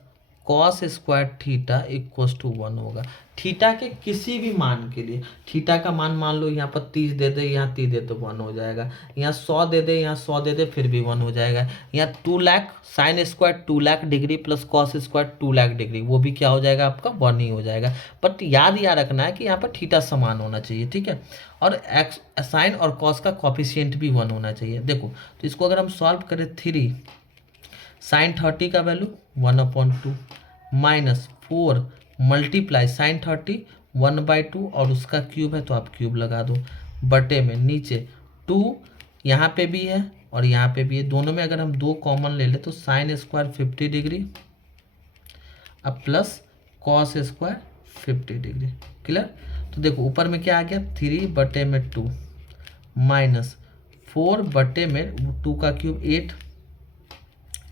cos square theta equals to 1 होगा। थीटा के किसी भी मान के लिए, थीटा का मान मान लो यहाँ पर 30 दे दे, यहाँ 30 दे तो 1 हो जाएगा, यहाँ 100 दे दे, यहाँ 100 दे दे, फिर भी 1 हो जाएगा। यहाँ 2 lakh sine square 2 lakh degree plus cos square 2 lakh degree, वो भी क्या हो जाएगा आपका 1 ही हो जाएगा। बट याद रखना है कि यहाँ पर थीटा समान होना चाहिए, ठीक है। और एक्स साइन और कॉस का कॉफिशिएंट भी 1 होना चाहिए। देखो तो इसको अगर हम सॉल्व करें, 3 साइन 30 का वैल्यू 1/2 माइनस 4 मल्टीप्लाई साइन 30 1/2 और उसका क्यूब है तो आप क्यूब लगा दो, बटे में नीचे 2 यहाँ पे भी है और यहाँ पे भी है, दोनों में अगर हम 2 कॉमन ले ले तो साइन स्क्वायर 50 डिग्री अब plus cos square 50 degree. Clear. तो देखो ऊपर में क्या आ गया 3/2 माइनस 4 में 2 का क्यूब 8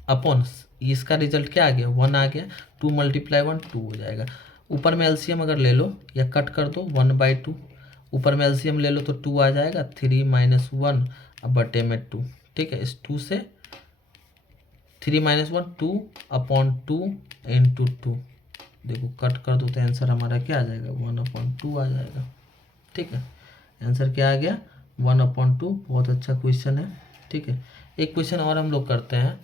अपॉन इसका रिजल्ट क्या आ गया 1 आ गया, 2 × 1 2 हो जाएगा। ऊपर में एलसीएम अगर ले लो या कट कर दो 1/2, ऊपर में एलसीएम ले लो तो 2 आ जाएगा, 3 - 1 अब बटे में 2, ठीक है। इस 2 से 3 - 1 2/2 × 2, देखो कट कर दो तो आंसर हमारा क्या आ जाएगा 1/2 आ जाएगा, ठीक है। आंसर क्या आ गया 1/2। बहुत अच्छा क्वेश्चन है, ठीक है। एक क्वेश्चन और हम लोग करते हैं,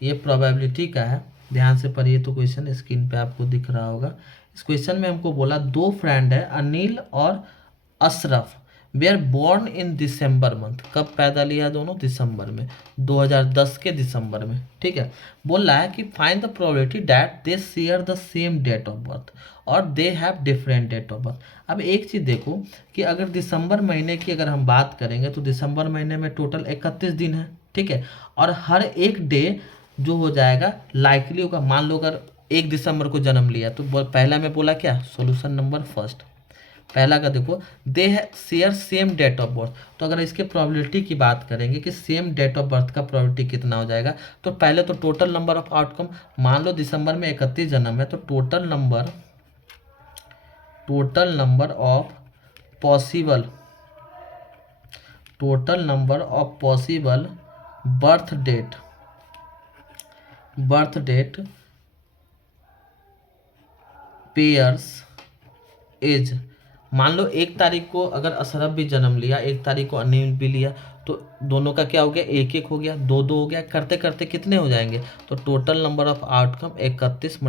ये प्रोबेबिलिटी का है, ध्यान से पढ़िए। तो क्वेश्चन स्क्रीन पे आपको दिख रहा होगा। इस क्वेश्चन में हमको बोला 2 फ्रेंड है अनिल और Ashraf, they are born in December month. कब पैदा लिया दोनों, दिसंबर में, 2010 के दिसंबर में, ठीक है। बोल रहा है कि find the probability that they share the same date of birth और they have different date of birth. अब एक चीज़ देखो कि अगर दिसंबर महीने की अगर हम बात करेंगे तो दिसंबर महीने में टोटल 31 दिन है, ठीक है। और हर एक डे जो हो जाएगा लाइकली होगा। मान लो अगर 1 दिसंबर को जन्म लिया तो पहला में बोला क्या, सॉल्यूशन नंबर फर्स्ट, पहला का देखो they share same date of birth. तो अगर इसके प्रोबेबिलिटी की बात करेंगे कि सेम डेट ऑफ बर्थ का प्रोबेबिलिटी कितना हो जाएगा, तो पहले तो टोटल नंबर ऑफ आउटकम, मान लो दिसंबर में 31 जन्म है तो total number of possible birth date pairs as. मान लो 1 तारीख को अगर अशरफ भी जन्म लिया, 1 तारीख को अनिल भी लिया, तो दोनों का क्या हो गया 1 हो गया, 2 हो गया, करते करते कितने हो जाएंगे, तो टोटल नंबर ऑफ आउटकम 31 ×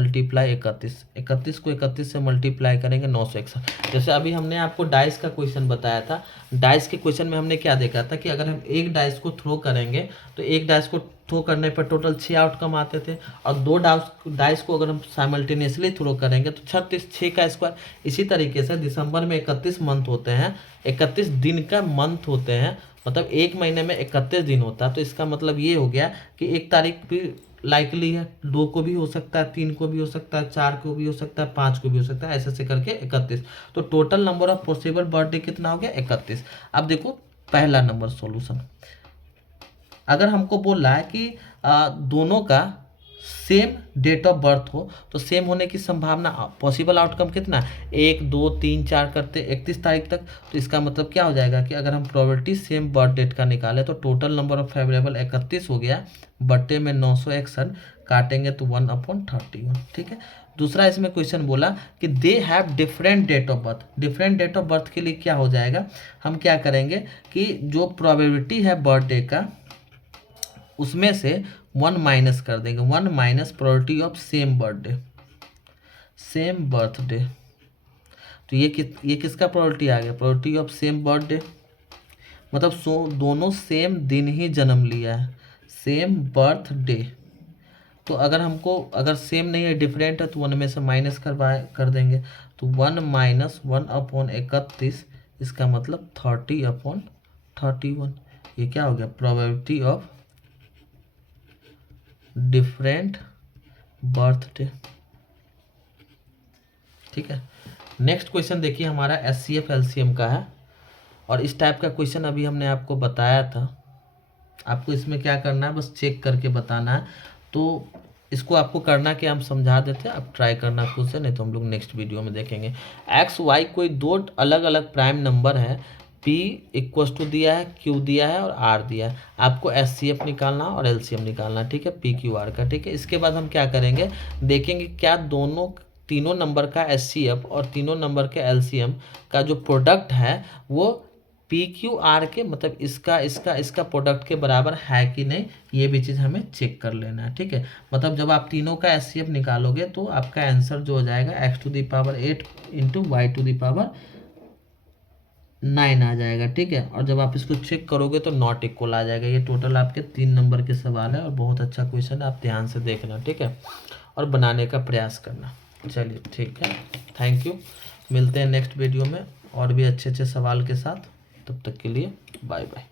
31, 31 को 31 से मल्टीप्लाई करेंगे 961। जैसे अभी हमने आपको डाइस का क्वेश्चन बताया था, डाइस के क्वेश्चन में हमने क्या देखा था कि अगर हम एक डाइस को थ्रो करेंगे तो एक डाइस को थ्रो करने पर टोटल 6 आउटकम आते थे, और 2 डाइस को अगर हम साइमल्टेनियसली थ्रो करेंगे तो 36, 6 का स्क्वायर। इसी तरीके से दिसंबर में 31 मंथ होते हैं, 31 दिन का मंथ होते हैं, मतलब एक महीने में 31 दिन होता है। तो इसका मतलब ये हो गया कि 1 तारीख भी लाइकली है, 2 को भी हो सकता है, 3 को भी हो सकता है, 4 को भी हो सकता है, 5 को भी हो सकता है, ऐसे ऐसे करके 31। तो total number of possible birthday कितना हो गया 31। अब देखो पहला नंबर सॉल्यूशन, अगर हमको बोल रहा है कि दोनों का सेम डेट ऑफ बर्थ हो तो सेम होने की संभावना, पॉसिबल आउटकम कितना, 1 2 3 4 करते 31 तारीख तक। तो इसका मतलब क्या हो जाएगा कि अगर हम प्रोबेबिलिटी सेम बर्थ डेट का निकालें तो टोटल नंबर ऑफ फेवरेबल 31 हो गया, बट्टे में 961 काटेंगे तो 1/31, ठीक है। दूसरा इसमें क्वेश्चन बोला कि they have different date of birth. Different date of birth के लिए क्या हो जाएगा, हम क्या करेंगे कि जो प्रोबेबिलिटी है बर्थडे का उसमें से 1 माइनस कर देंगे, 1 minus probability of same birthday. तो ये किसका प्रोबेबिलिटी आ गया, प्रोबेबिलिटी ऑफ सेम बर्थडे, मतलब दोनों सेम दिन ही जन्म लिया है, सेम बर्थडे। तो अगर हमको अगर सेम नहीं है डिफरेंट है तो 1 में से माइनस कर देंगे, तो 1 - 1/31, इसका मतलब 30/31। ये क्या हो गया, प्रोबेबिलिटी ऑफ डिफरेंट बर्थडे, ठीक है। नेक्स्ट क्वेश्चन देखिए हमारा एचसीएफ एलसीएम का है, और इस टाइप का क्वेश्चन अभी हमने आपको बताया था। आपको इसमें क्या करना है, बस चेक करके बताना है। तो इसको आपको करना क्या हम समझा देते हैं, आप ट्राई करना खुद से, नहीं तो हम लोग नेक्स्ट वीडियो में देखेंगे। एक्स वाई कोई 2 अलग अलग प्राइम नंबर है P इक्वल्स टू दिया है, Q दिया है और R दिया है। आपको SCF निकालना और LCM निकालना, ठीक है, PQR का, ठीक है। इसके बाद हम क्या करेंगे, देखेंगे क्या तीनों नंबर का SCF और तीनों नंबर के LCM का जो प्रोडक्ट है वो PQR के मतलब इसका प्रोडक्ट के बराबर है कि नहीं, ये भी चीज़ हमें चेक कर लेना है, ठीक है। मतलब जब आप तीनों का SCF निकालोगे तो आपका आंसर जो हो जाएगा x⁸ इंटू y⁹ 9 आ जाएगा, ठीक है। और जब आप इसको चेक करोगे तो नॉट इक्वल आ जाएगा। ये टोटल आपके 3 नंबर के सवाल है और बहुत अच्छा क्वेश्चन है, आप ध्यान से देखना, ठीक है, और बनाने का प्रयास करना। चलिए ठीक है, थैंक यू। मिलते हैं नेक्स्ट वीडियो में और भी अच्छे अच्छे सवाल के साथ। तब तक के लिए बाय बाय।